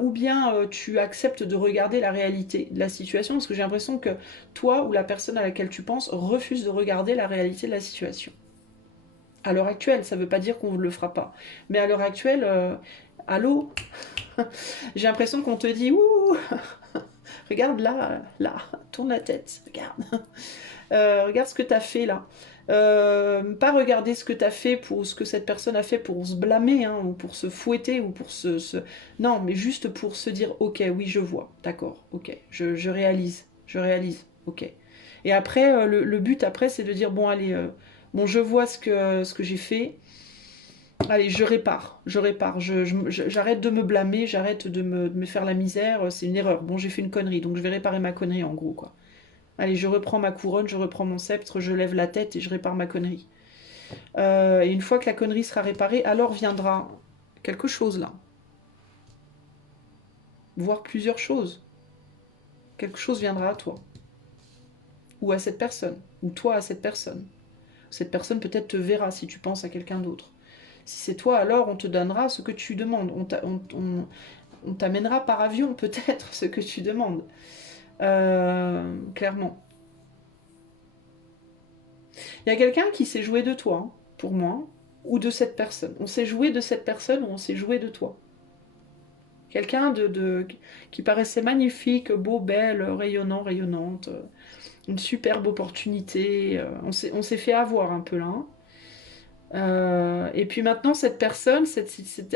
ou bien tu acceptes de regarder la réalité de la situation, parce que j'ai l'impression que toi ou la personne à laquelle tu penses refuse de regarder la réalité de la situation. À l'heure actuelle, ça veut pas dire qu'on ne le fera pas. Mais à l'heure actuelle, allô. J'ai l'impression qu'on te dit ouh, regarde là, là, tourne la tête, regarde. Regarde ce que t'as fait là. Pas regarder ce que t'as fait pour ce que cette personne a fait pour se blâmer, hein, ou pour se fouetter, ou pour Non, mais juste pour se dire, ok, oui, je vois, d'accord, ok, je réalise, ok. Et après, le but après, c'est de dire, bon, allez, bon, je vois ce que j'ai fait. Allez, j'arrête de me blâmer, j'arrête de me faire la misère, c'est une erreur. Bon, j'ai fait une connerie, donc je vais réparer ma connerie en gros, quoi. Allez, je reprends ma couronne, je reprends mon sceptre, je lève la tête et je répare ma connerie. Et une fois que la connerie sera réparée, alors viendra quelque chose là. Voire plusieurs choses. Quelque chose viendra à toi. Ou à cette personne. Ou toi à cette personne. Cette personne peut-être te verra si tu penses à quelqu'un d'autre. Si c'est toi, alors on te donnera ce que tu demandes. On t'amènera par avion peut-être ce que tu demandes. Clairement. Il y a quelqu'un qui s'est joué de toi, hein, pour moi, ou de cette personne. On s'est joué de cette personne ou on s'est joué de toi. Quelqu'un qui paraissait magnifique, beau, belle, rayonnant, rayonnante, une superbe opportunité. On s'est fait avoir un peu là. Hein. Et puis maintenant, cette personne,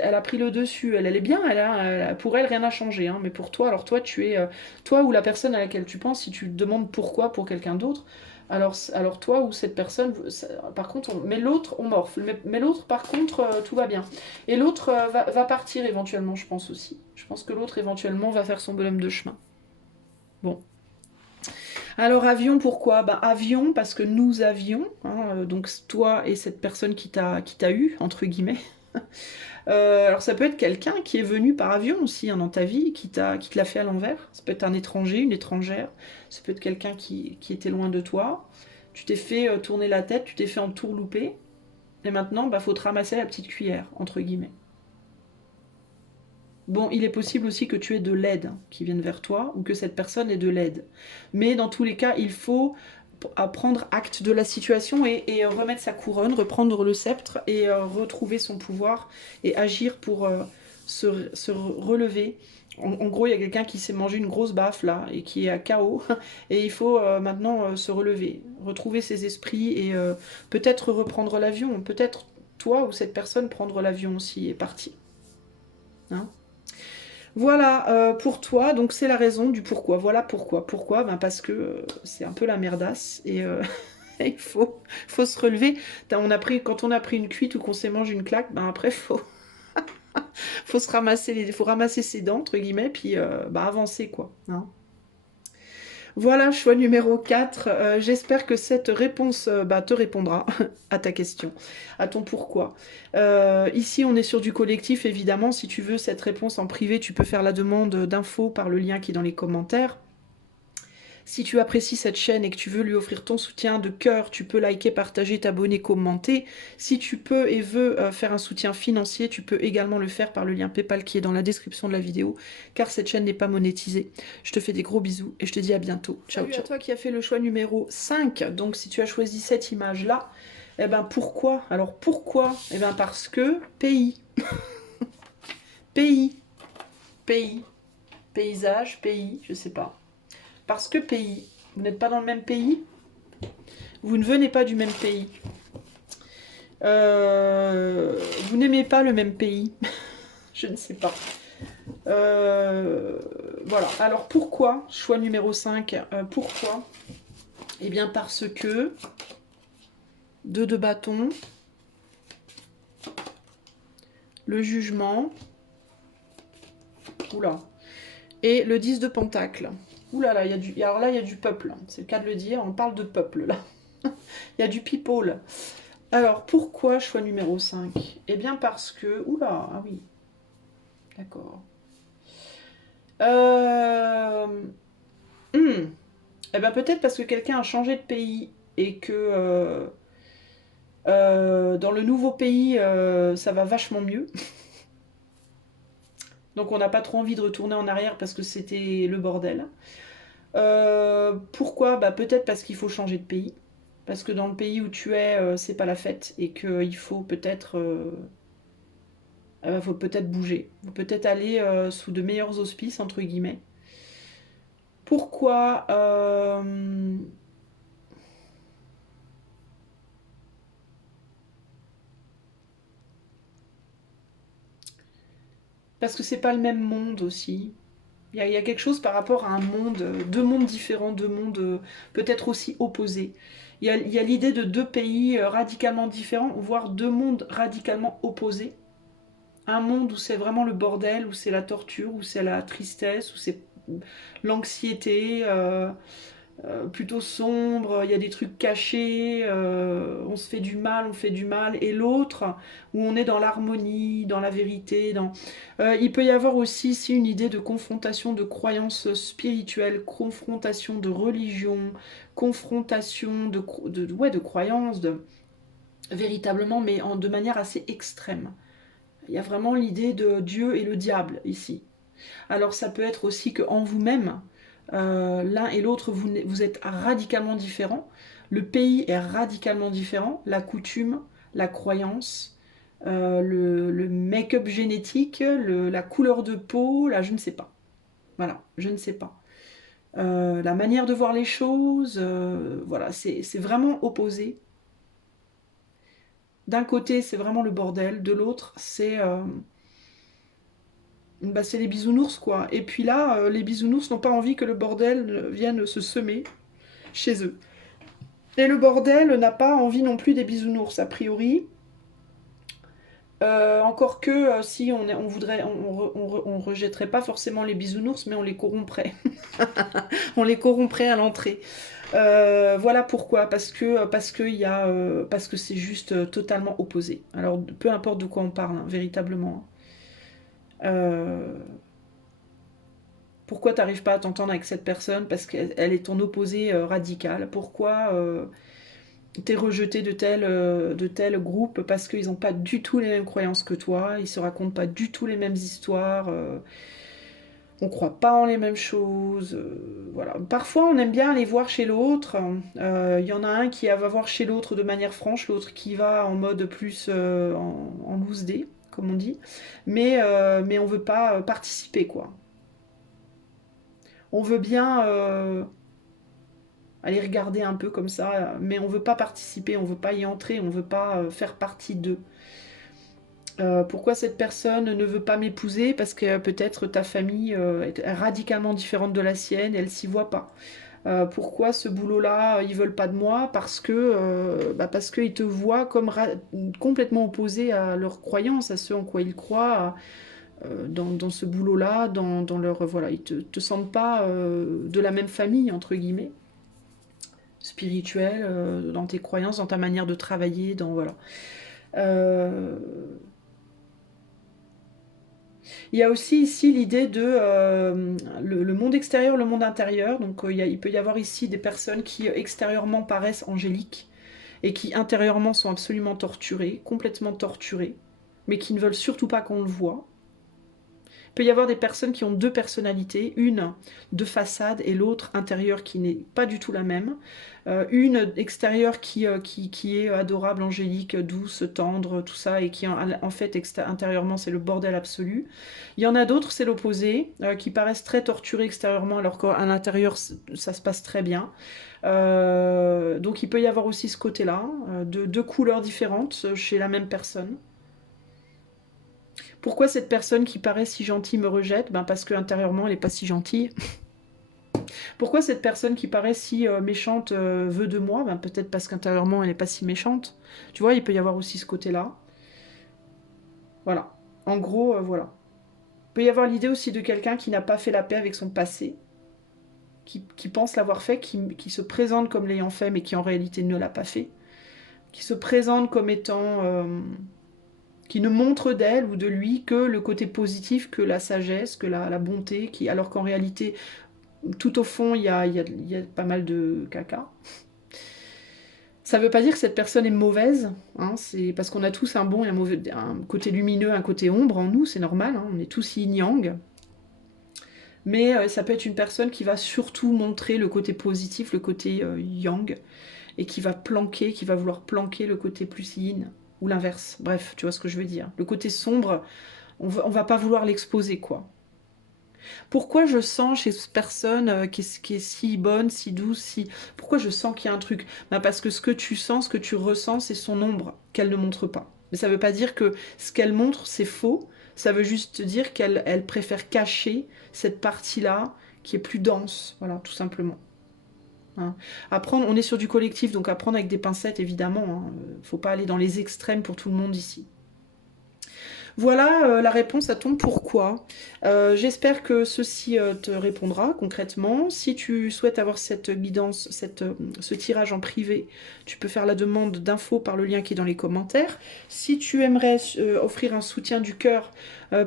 elle a pris le dessus. Elle est bien, pour elle, rien n'a changé. Hein, mais pour toi, alors toi, tu es. Toi ou la personne à laquelle tu penses, si tu te demandes pourquoi pour quelqu'un d'autre, alors toi ou cette personne, par contre, mais l'autre, on morfle. Mais l'autre, par contre, tout va bien. Et l'autre va partir éventuellement, je pense aussi. Je pense que l'autre, éventuellement, va faire son bonhomme de chemin. Bon. Alors avion, pourquoi? Bah, avion parce que nous avions, hein, donc toi et cette personne qui t'a eu, entre guillemets. Alors ça peut être quelqu'un qui est venu par avion aussi hein, dans ta vie, qui te l'a fait à l'envers. Ça peut être un étranger, une étrangère. Ça peut être quelqu'un qui était loin de toi. Tu t'es fait tourner la tête, tu t'es fait entourlouper. Et maintenant, bah, faut te ramasser la petite cuillère, entre guillemets. Bon, il est possible aussi que tu aies de l'aide qui vienne vers toi ou que cette personne ait de l'aide. Mais dans tous les cas, il faut prendre acte de la situation et remettre sa couronne, reprendre le sceptre et retrouver son pouvoir et agir pour se relever. En gros, il y a quelqu'un qui s'est mangé une grosse baffe là et qui est à KO et il faut maintenant se relever, retrouver ses esprits et peut-être reprendre l'avion, peut-être toi ou cette personne prendre l'avion aussi et partir. Hein? Voilà pour toi, donc c'est la raison du pourquoi. Voilà pourquoi. Pourquoi? Ben parce que c'est un peu la merdasse et il faut se relever. Quand on a pris une cuite ou qu'on s'est mangé une claque, ben après faut se ramasser faut ramasser ses dents entre guillemets puis avancer quoi. Hein. Voilà, choix numéro 4. J'espère que cette réponse te répondra à ta question, à ton pourquoi. Ici, on est sur du collectif, évidemment. Si tu veux cette réponse en privé, tu peux faire la demande d'infos par le lien qui est dans les commentaires. Si tu apprécies cette chaîne et que tu veux lui offrir ton soutien de cœur, tu peux liker, partager, t'abonner, commenter. Si tu peux et veux faire un soutien financier, tu peux également le faire par le lien PayPal qui est dans la description de la vidéo, car cette chaîne n'est pas monétisée. Je te fais des gros bisous et je te dis à bientôt. Ciao, ciao. À toi qui as fait le choix numéro 5, donc si tu as choisi cette image-là, eh ben pourquoi? Alors pourquoi? Eh ben parce que pays. Pays. Pays. Paysage, pays, je sais pas. Parce que pays. Vous n'êtes pas dans le même pays? Vous ne venez pas du même pays. Vous n'aimez pas le même pays. Je ne sais pas. Voilà. Alors pourquoi? Choix numéro 5. Pourquoi? Eh bien parce que 2 de bâton. Le jugement. Oula. Et le 10 de Pentacle. Ouh là là, alors là, il y a du peuple. C'est le cas de le dire. On parle de peuple, là. Il y a du people. Alors, pourquoi choix numéro 5? Eh bien, parce que... Oula, ah oui. D'accord. Euh... Eh bien, peut-être parce que quelqu'un a changé de pays et que dans le nouveau pays, ça va vachement mieux. Donc, on n'a pas trop envie de retourner en arrière parce que c'était le bordel. Pourquoi? Bah, peut-être parce qu'il faut changer de pays. Parce que dans le pays où tu es, c'est pas la fête et qu'il faut peut-être faut peut-être bouger. Faut peut-être aller sous de meilleurs auspices, entre guillemets. Pourquoi? Parce que c'est pas le même monde aussi. Il y a quelque chose par rapport à un monde, deux mondes différents, deux mondes peut-être aussi opposés. Il y a l'idée de deux pays radicalement différents, voire deux mondes radicalement opposés. Un monde où c'est vraiment le bordel, où c'est la torture, où c'est la tristesse, où c'est l'anxiété, plutôt sombre, il y a des trucs cachés, on se fait du mal, on fait du mal. Et l'autre, où on est dans l'harmonie, dans la vérité. Il peut y avoir aussi ici une idée de confrontation de croyances spirituelles, confrontation de religion, confrontation ouais, de croyances, véritablement, mais de manière assez extrême. Il y a vraiment l'idée de Dieu et le diable ici. Alors ça peut être aussi qu'en vous-même, l'un et l'autre, vous êtes radicalement différents. Le pays est radicalement différent. La coutume, la croyance, le make-up génétique, la couleur de peau, là je ne sais pas. Voilà, je ne sais pas. La manière de voir les choses, voilà, c'est vraiment opposé. D'un côté, c'est vraiment le bordel, de l'autre, c'est les bisounours, quoi. Et puis là, les bisounours n'ont pas envie que le bordel vienne se semer chez eux. Et le bordel n'a pas envie non plus des bisounours, a priori. Encore que si on voudrait, on rejetterait pas forcément les bisounours, mais on les corromprait. On les corromprait à l'entrée. Voilà pourquoi, parce que c'est juste totalement opposé. Alors peu importe de quoi on parle, hein, véritablement. Euh, Pourquoi t'arrives pas à t'entendre avec cette personne? Parce qu'elle est ton opposé radical. Pourquoi t'es rejeté de tel groupe? Parce qu'ils n'ont pas du tout les mêmes croyances que toi, ils se racontent pas du tout les mêmes histoires, on croit pas en les mêmes choses. Voilà. Parfois on aime bien aller voir chez l'autre. Il y en a un qui va voir chez l'autre de manière franche, l'autre qui va en mode plus en loose day, comme on dit. Mais on veut pas participer, quoi. On veut bien aller regarder un peu comme ça, mais on veut pas participer, on veut pas y entrer, on veut pas faire partie d'eux. Pourquoi cette personne ne veut pas m'épouser? Parce que peut-être ta famille est radicalement différente de la sienne, et elle s'y voit pas. Pourquoi ce boulot-là, ils veulent pas de moi? Parce qu'ils te voient comme complètement opposé à leurs croyances, à ce en quoi ils croient, dans ce boulot-là, dans leur voilà, ils te sentent pas de la même famille entre guillemets, spirituelle, dans tes croyances, dans ta manière de travailler, dans voilà. Euh, Il y a aussi ici l'idée de le monde extérieur, le monde intérieur. Donc il peut y avoir ici des personnes qui extérieurement paraissent angéliques et qui intérieurement sont absolument torturées, complètement torturées, mais qui ne veulent surtout pas qu'on le voit. Il peut y avoir des personnes qui ont deux personnalités, une de façade et l'autre intérieure qui n'est pas du tout la même. Une extérieure qui est adorable, angélique, douce, tendre, tout ça, et qui en fait intérieurement c'est le bordel absolu. Il y en a d'autres, c'est l'opposé, qui paraissent très torturés extérieurement alors qu'à l'intérieur ça se passe très bien. Donc il peut y avoir aussi ce côté-là, de deux couleurs différentes chez la même personne. Pourquoi cette personne qui paraît si gentille me rejette? Ben parce qu'intérieurement, elle n'est pas si gentille. Pourquoi cette personne qui paraît si méchante veut de moi? Ben peut-être parce qu'intérieurement, elle n'est pas si méchante. Tu vois, il peut y avoir aussi ce côté-là. Voilà. En gros, voilà. peut y avoir l'idée aussi de quelqu'un qui n'a pas fait la paix avec son passé, qui pense l'avoir fait, qui se présente comme l'ayant fait, mais qui en réalité ne l'a pas fait, qui se présente comme étant... qui ne montre d'elle ou de lui que le côté positif, que la sagesse, que la bonté, alors qu'en réalité, tout au fond, il y a pas mal de caca. Ça ne veut pas dire que cette personne est mauvaise, hein, c'est parce qu'on a tous un bon et un côté lumineux, un côté ombre en nous, c'est normal, hein, on est tous yin-yang. Mais ça peut être une personne qui va surtout montrer le côté positif, le côté yang, et qui va planquer, qui va vouloir planquer le côté plus yin, ou l'inverse. Bref, tu vois ce que je veux dire. Le côté sombre, on va pas vouloir l'exposer, quoi. Pourquoi je sens chez cette personne qui est si bonne, si douce, Pourquoi je sens qu'il y a un truc? Ben parce que ce que tu sens, ce que tu ressens, c'est son ombre qu'elle ne montre pas. Mais ça ne veut pas dire que ce qu'elle montre, c'est faux. Ça veut juste dire qu'elle préfère cacher cette partie-là qui est plus dense. Voilà, tout simplement. Hein. Apprendre, on est sur du collectif, donc apprendre avec des pincettes, évidemment. Faut pas aller dans les extrêmes pour tout le monde ici. Voilà la réponse à ton pourquoi. J'espère que ceci te répondra concrètement. Si tu souhaites avoir cette guidance, ce tirage en privé, tu peux faire la demande d'infos par le lien qui est dans les commentaires. Si tu aimerais offrir un soutien du cœur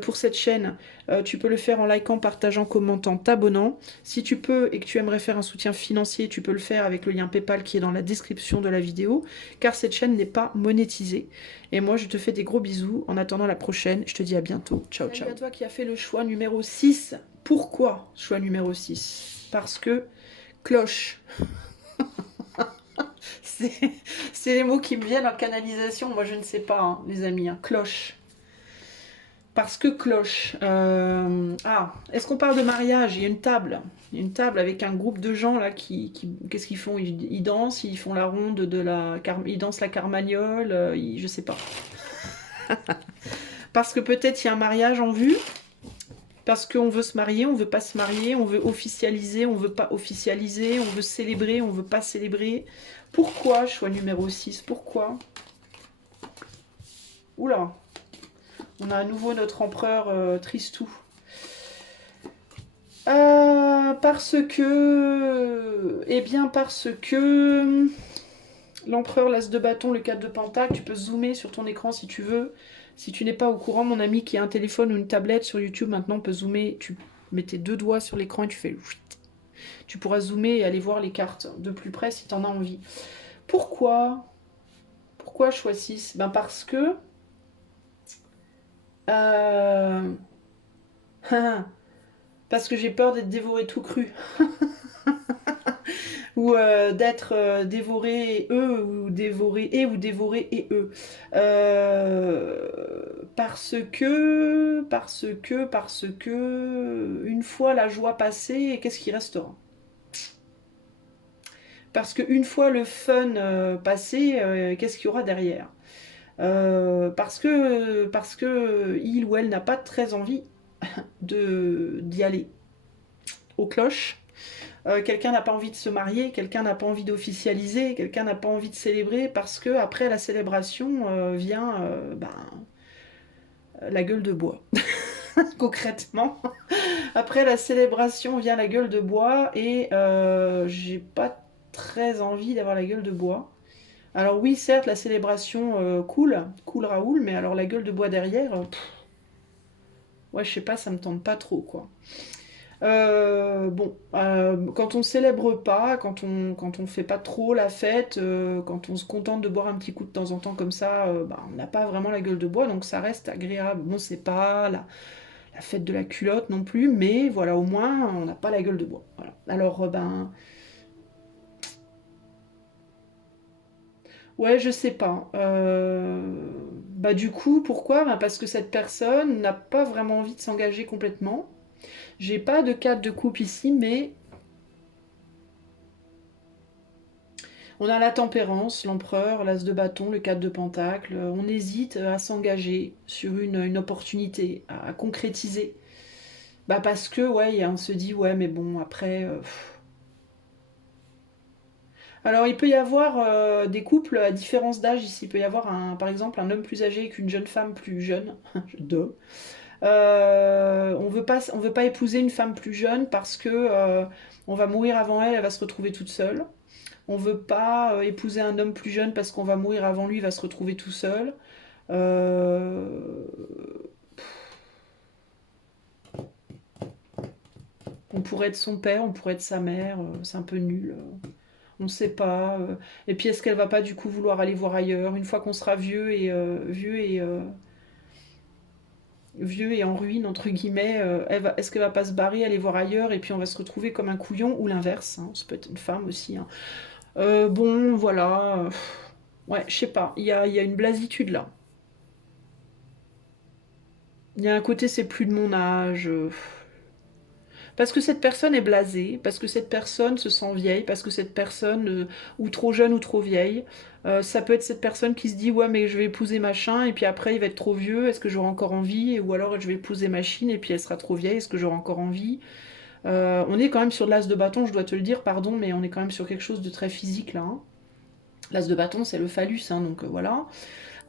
pour cette chaîne, tu peux le faire en likant, partageant, commentant, t'abonnant. Si tu peux et que tu aimerais faire un soutien financier, tu peux le faire avec le lien PayPal qui est dans la description de la vidéo, car cette chaîne n'est pas monétisée. Et moi, je te fais des gros bisous. En attendant la prochaine, je te dis à bientôt. Ciao, ciao. Salut à toi qui a fait le choix numéro 6. Pourquoi choix numéro 6? Parce que cloche. C'est les mots qui me viennent en canalisation. Moi, je ne sais pas, hein, les amis. Hein. Cloche. Parce que cloche. Ah, est-ce qu'on parle de mariage? Il y a une table. Il y a une table avec un groupe de gens là qu'est-ce qu'ils font? Ils dansent, ils font la ronde ils dansent la carmagnole, je sais pas. Parce que peut-être il y a un mariage en vue. Parce qu'on veut se marier, on veut pas se marier, on veut officialiser, on veut pas officialiser, on veut célébrer, on veut pas célébrer. Pourquoi choix numéro 6? Pourquoi? Oula. On a à nouveau notre empereur Tristou. Parce que... Eh bien, parce que... L'empereur, l'as de bâton, le 4 de pentacle, tu peux zoomer sur ton écran si tu veux. Si tu n'es pas au courant, mon ami qui a un téléphone ou une tablette sur YouTube, maintenant peut zoomer. Tu mets tes deux doigts sur l'écran et tu fais... Tu pourras zoomer et aller voir les cartes de plus près si tu en as envie. Pourquoi? Pourquoi choix 6? Ben parce que... parce que j'ai peur d'être dévoré tout cru. Ou d'être dévoré eux, ou dévoré ou dévoré et eux. Parce que, une fois la joie passée, qu'est-ce qui restera? Parce qu'une fois le fun passé, qu'est-ce qu'il y aura derrière? Parce que il ou elle n'a pas très envie d'y aller aux cloches. Quelqu'un n'a pas envie de se marier, quelqu'un n'a pas envie d'officialiser, quelqu'un n'a pas envie de célébrer parce que après la célébration vient la gueule de bois. Concrètement, après la célébration vient la gueule de bois et j'ai pas très envie d'avoir la gueule de bois. Alors oui, certes, la célébration cool Raoul, mais alors la gueule de bois derrière, ouais, je sais pas, ça me tente pas trop, quoi. Quand on célèbre pas, quand on fait pas trop la fête, quand on se contente de boire un petit coup de temps en temps comme ça, on n'a pas vraiment la gueule de bois, donc ça reste agréable. Bon, c'est pas la fête de la culotte non plus, mais voilà, au moins, on n'a pas la gueule de bois. Voilà. Alors, ouais, je sais pas. Du coup, pourquoi? Parce que cette personne n'a pas vraiment envie de s'engager complètement. J'ai pas de cadre de coupe ici, mais on a la tempérance, l'empereur, l'as de bâton, le 4 de pentacle. On hésite à s'engager sur une opportunité, à concrétiser. Parce que, ouais, on se dit, ouais, mais bon, après... Alors, il peut y avoir des couples à différence d'âge ici. Il peut y avoir, par exemple, un homme plus âgé qu'une jeune femme plus jeune. Duh. On veut pas épouser une femme plus jeune parce que on va mourir avant elle, elle va se retrouver toute seule. On veut pas épouser un homme plus jeune parce qu'on va mourir avant lui, il va se retrouver tout seul. Euh, on pourrait être son père, on pourrait être sa mère, c'est un peu nul. On ne sait pas. Et puis est-ce qu'elle va pas du coup vouloir aller voir ailleurs une fois qu'on sera vieux et en ruine entre guillemets, est-ce qu'elle va pas se barrer, aller voir ailleurs et puis on va se retrouver comme un couillon ou l'inverse, hein, ça peut être une femme aussi, hein. Bon voilà, ouais je sais pas, il y a une blasitude là. Il y a un côté c'est plus de mon âge. Parce que cette personne est blasée, parce que cette personne se sent vieille, parce que cette personne, ou trop jeune ou trop vieille, ça peut être cette personne qui se dit ouais mais je vais épouser machin et puis après il va être trop vieux, est-ce que j'aurai encore envie? Ou alors je vais épouser machine et puis elle sera trop vieille, est-ce que j'aurai encore envie? On est quand même sur de l'as de bâton, je dois te le dire, pardon, mais on est quand même sur quelque chose de très physique là, hein. L'as de bâton c'est le phallus, hein, donc voilà.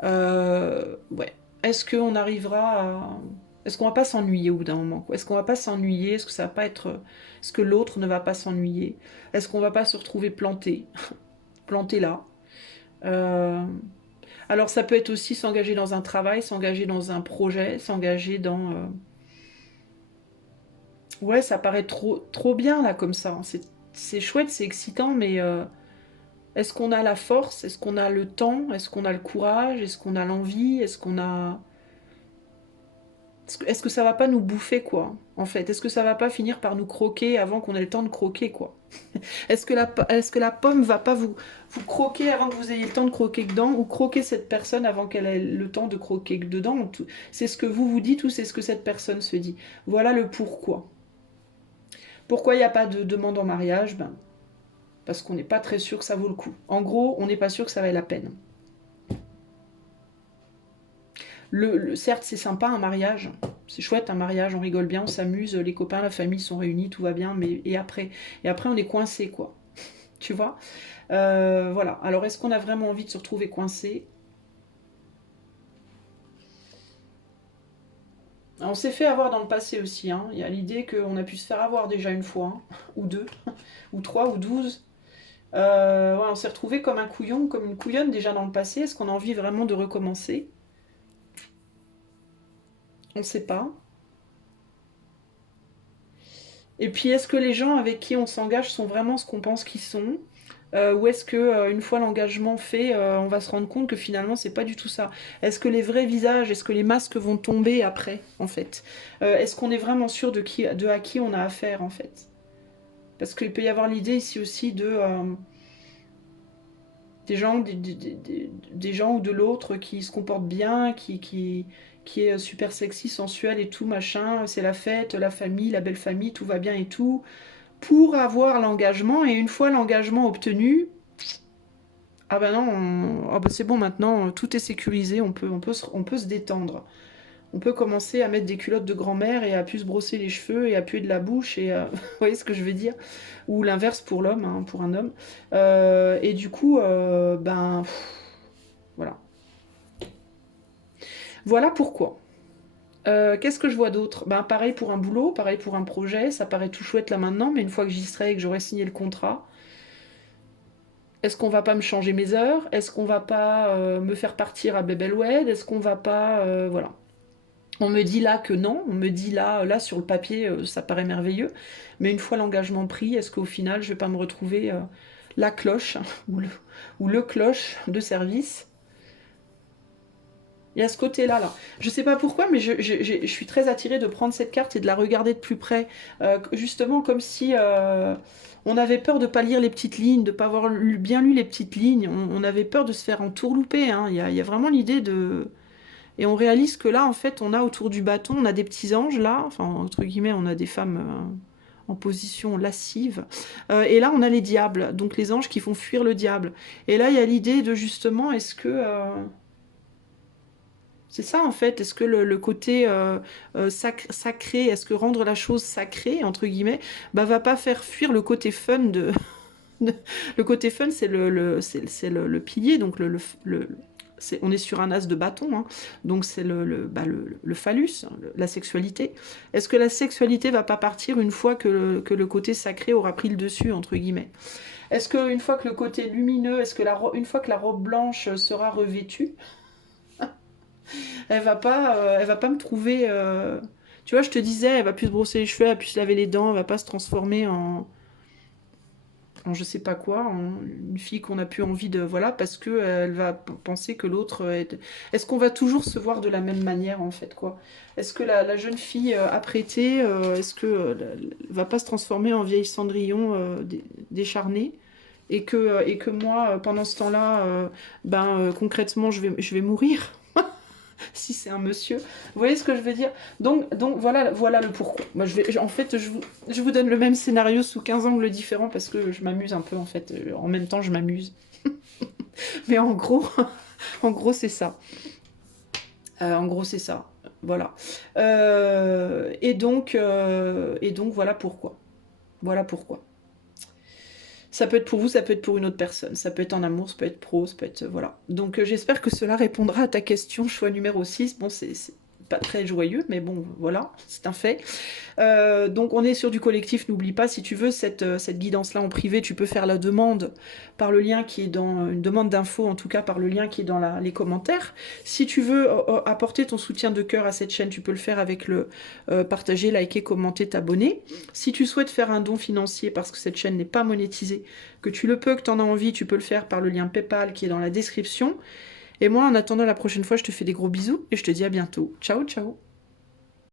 Ouais. Est-ce qu'on arrivera à... Est-ce qu'on va pas s'ennuyer au bout d'un moment, quoi? Est-ce qu'on va pas s'ennuyer? Est-ce que ça va pas être... Est-ce que l'autre ne va pas s'ennuyer? Est-ce qu'on va pas se retrouver planté? Planté là? Euh, Alors ça peut être aussi s'engager dans un travail, s'engager dans un projet, s'engager dans... Ouais, ça paraît trop bien là comme ça. C'est chouette, c'est excitant, mais est-ce qu'on a la force? Est-ce qu'on a le temps? Est-ce qu'on a le courage? Est-ce qu'on a l'envie? Est-ce qu'on a... Est-ce que ça va pas nous bouffer, quoi, en fait? Est-ce que ça va pas finir par nous croquer avant qu'on ait le temps de croquer, quoi? Est-ce que la pomme va pas vous croquer avant que vous ayez le temps de croquer dedans, ou croquer cette personne avant qu'elle ait le temps de croquer dedans? C'est ce que vous vous dites ou c'est ce que cette personne se dit? Voilà le pourquoi. Pourquoi il n'y a pas de demande en mariage? Ben, parce qu'on n'est pas très sûr que ça vaut le coup. En gros, on n'est pas sûr que ça vaille la peine. Certes, c'est sympa un mariage, c'est chouette un mariage, on rigole bien, on s'amuse, les copains, la famille sont réunis, tout va bien, mais et après on est coincé quoi, tu vois. Voilà. Alors est-ce qu'on a vraiment envie de se retrouver coincé? On s'est fait avoir dans le passé aussi, hein. Il y a l'idée qu'on a pu se faire avoir déjà une fois, hein, ou deux, ou trois, ou 12. Ouais, on s'est retrouvé comme un couillon, comme une couillonne déjà dans le passé. Est-ce qu'on a envie vraiment de recommencer? On ne sait pas. Et puis, est-ce que les gens avec qui on s'engage sont vraiment ce qu'on pense qu'ils sont? Ou est-ce que une fois l'engagement fait, on va se rendre compte que finalement c'est pas du tout ça? Est-ce que les vrais visages, est-ce que les masques vont tomber après, en fait? Est-ce qu'on est vraiment sûr de à qui on a affaire, en fait? Parce qu'il peut y avoir l'idée ici aussi de des gens ou de l'autre qui se comportent bien, qui est super sexy, sensuel et tout, machin, c'est la fête, la famille, la belle famille, tout va bien et tout, pour avoir l'engagement, et une fois l'engagement obtenu, ah ben non, ah ben c'est bon maintenant, tout est sécurisé, on peut se détendre. On peut commencer à mettre des culottes de grand-mère et à plus se brosser les cheveux et à puer de la bouche et vous voyez ce que je veux dire? Ou l'inverse pour l'homme, hein, pour un homme. Et du coup, ben voilà. Voilà pourquoi. Qu'est-ce que je vois d'autre? Ben pareil pour un boulot, pareil pour un projet, ça paraît tout chouette là maintenant, mais une fois que j'y serai et que j'aurai signé le contrat, est-ce qu'on va pas me changer mes heures? Est-ce qu'on va pas me faire partir à Bebelwed? Est-ce qu'on va pas... voilà. On me dit là que non, on me dit là sur le papier, ça paraît merveilleux, mais une fois l'engagement pris, est-ce qu'au final, je vais pas me retrouver la cloche ou le cloche de service? Il y a ce côté-là, là. Je sais pas pourquoi, mais je suis très attirée de prendre cette carte et de la regarder de plus près. Justement, comme si on avait peur de pas lire les petites lignes, de pas avoir bien lu les petites lignes. On avait peur de se faire entourlouper, hein. Il y a vraiment l'idée de... Et on réalise que là, en fait, on a autour du bâton, on a des petits anges, là. Enfin, entre guillemets, on a des femmes en position lascive. Et là, on a les diables, donc les anges qui font fuir le diable. Et là, il y a l'idée de justement, est-ce que... c'est ça en fait, est-ce que le côté sacré, est-ce que rendre la chose sacrée, entre guillemets, bah, va pas faire fuir le côté fun de... le côté fun, c'est le pilier, donc on est sur un as de bâton, hein, donc c'est le phallus, hein, la sexualité. Est-ce que la sexualité va pas partir une fois que le côté sacré aura pris le dessus, entre guillemets? Est-ce qu'une fois que le côté lumineux, une fois que la robe blanche sera revêtue, elle va pas me trouver... Tu vois, je te disais, elle va plus se brosser les cheveux, elle va plus se laver les dents, elle va pas se transformer en je sais pas quoi, en une fille qu'on a plus envie de... Voilà, parce que elle va penser que l'autre est... Est-ce qu'on va toujours se voir de la même manière, en fait, quoi? Est-ce que la jeune fille apprêtée, est-ce que va pas se transformer en vieille Cendrillon décharnée? Et que moi, pendant ce temps-là, concrètement, je vais mourir si c'est un monsieur. Vous voyez ce que je veux dire? Donc voilà le pourquoi. Moi, en fait, je vous donne le même scénario sous 15 angles différents parce que je m'amuse un peu, en fait. En même temps, je m'amuse. Mais en gros, en gros, c'est ça. En gros, c'est ça. Voilà. Et donc, voilà pourquoi. Voilà pourquoi. Ça peut être pour vous, ça peut être pour une autre personne. Ça peut être en amour, ça peut être pro, ça peut être... Voilà. Donc j'espère que cela répondra à ta question. Choix numéro 6. Bon, c'est pas très joyeux, mais bon, voilà, c'est un fait. Donc on est sur du collectif, n'oublie pas, si tu veux cette guidance-là en privé, tu peux faire la demande par le lien qui est dans... Une demande d'info, en tout cas, par le lien qui est dans les commentaires. Si tu veux apporter ton soutien de cœur à cette chaîne, tu peux le faire avec le partager, liker, commenter, t'abonner. Si tu souhaites faire un don financier parce que cette chaîne n'est pas monétisée, que tu le peux, que tu en as envie, tu peux le faire par le lien PayPal qui est dans la description. Et moi, en attendant la prochaine fois, je te fais des gros bisous et je te dis à bientôt. Ciao, ciao!